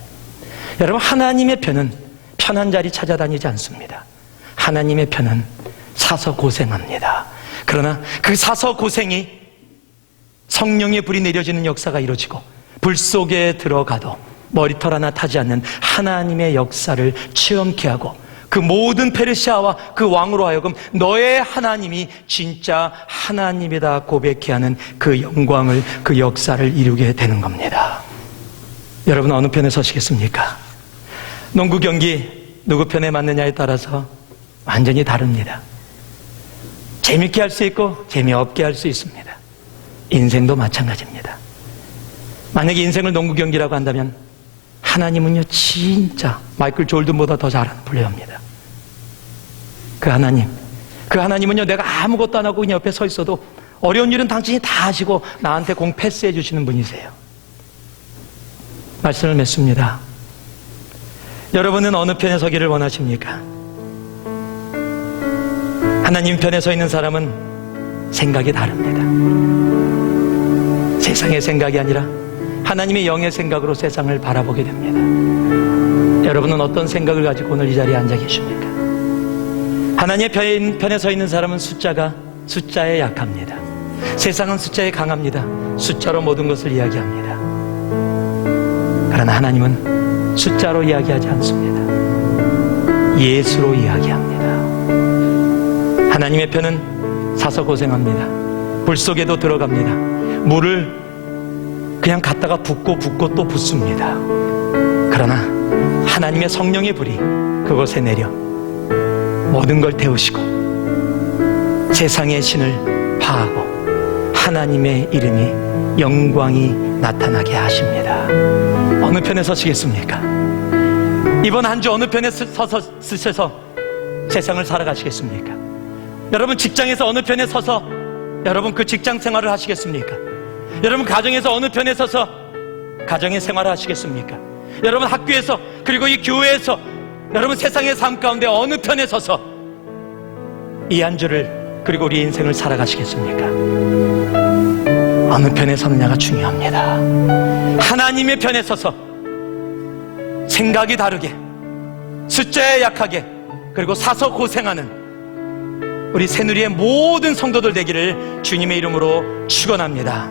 여러분, 하나님의 편은 편한 자리 찾아다니지 않습니다. 하나님의 편은 사서 고생합니다. 그러나 그 사서 고생이 성령의 불이 내려지는 역사가 이루어지고 불 속에 들어가도 머리털 하나 타지 않는 하나님의 역사를 체험케 하고 그 모든 페르시아와 그 왕으로 하여금 너의 하나님이 진짜 하나님이다 고백케 하는 그 영광을, 그 역사를 이루게 되는 겁니다. 여러분, 어느 편에 서시겠습니까? 농구 경기 누구 편에 맞느냐에 따라서 완전히 다릅니다. 재밌게 할 수 있고 재미없게 할 수 있습니다. 인생도 마찬가지입니다. 만약에 인생을 농구 경기라고 한다면 하나님은요, 진짜 마이클 졸든보다 더 잘하는 플레이어입니다. 그 하나님은요, 내가 아무것도 안 하고 그냥 옆에 서 있어도 어려운 일은 당신이 다 하시고 나한테 공 패스해 주시는 분이세요. 말씀을 맺습니다. 여러분은 어느 편에 서기를 원하십니까? 하나님 편에 서 있는 사람은 생각이 다릅니다. 세상의 생각이 아니라 하나님의 영의 생각으로 세상을 바라보게 됩니다. 여러분은 어떤 생각을 가지고 오늘 이 자리에 앉아 계십니까? 하나님의 편에 서 있는 사람은 숫자에 약합니다. 세상은 숫자에 강합니다. 숫자로 모든 것을 이야기합니다. 그러나 하나님은 숫자로 이야기하지 않습니다. 예수로 이야기합니다. 하나님의 편은 사서 고생합니다. 불 속에도 들어갑니다. 물을 그냥 갖다가 붓고 또 붓습니다. 그러나 하나님의 성령의 불이 그곳에 내려 모든 걸 태우시고 세상의 신을 파하고 하나님의 이름이 영광이 나타나게 하십니다. 어느 편에 서시겠습니까? 이번 한 주 어느 편에 서서 세상을 살아가시겠습니까? 여러분, 직장에서 어느 편에 서서 여러분 그 직장 생활을 하시겠습니까? 여러분, 가정에서 어느 편에 서서 가정의 생활을 하시겠습니까? 여러분, 학교에서, 그리고 이 교회에서, 여러분 세상의 삶 가운데 어느 편에 서서 이 한 주를, 그리고 우리 인생을 살아가시겠습니까? 어느 편에 서느냐가 중요합니다. 하나님의 편에 서서 생각이 다르게, 숫자에 약하게, 그리고 사서 고생하는 우리 새누리의 모든 성도들 되기를 주님의 이름으로 축원합니다.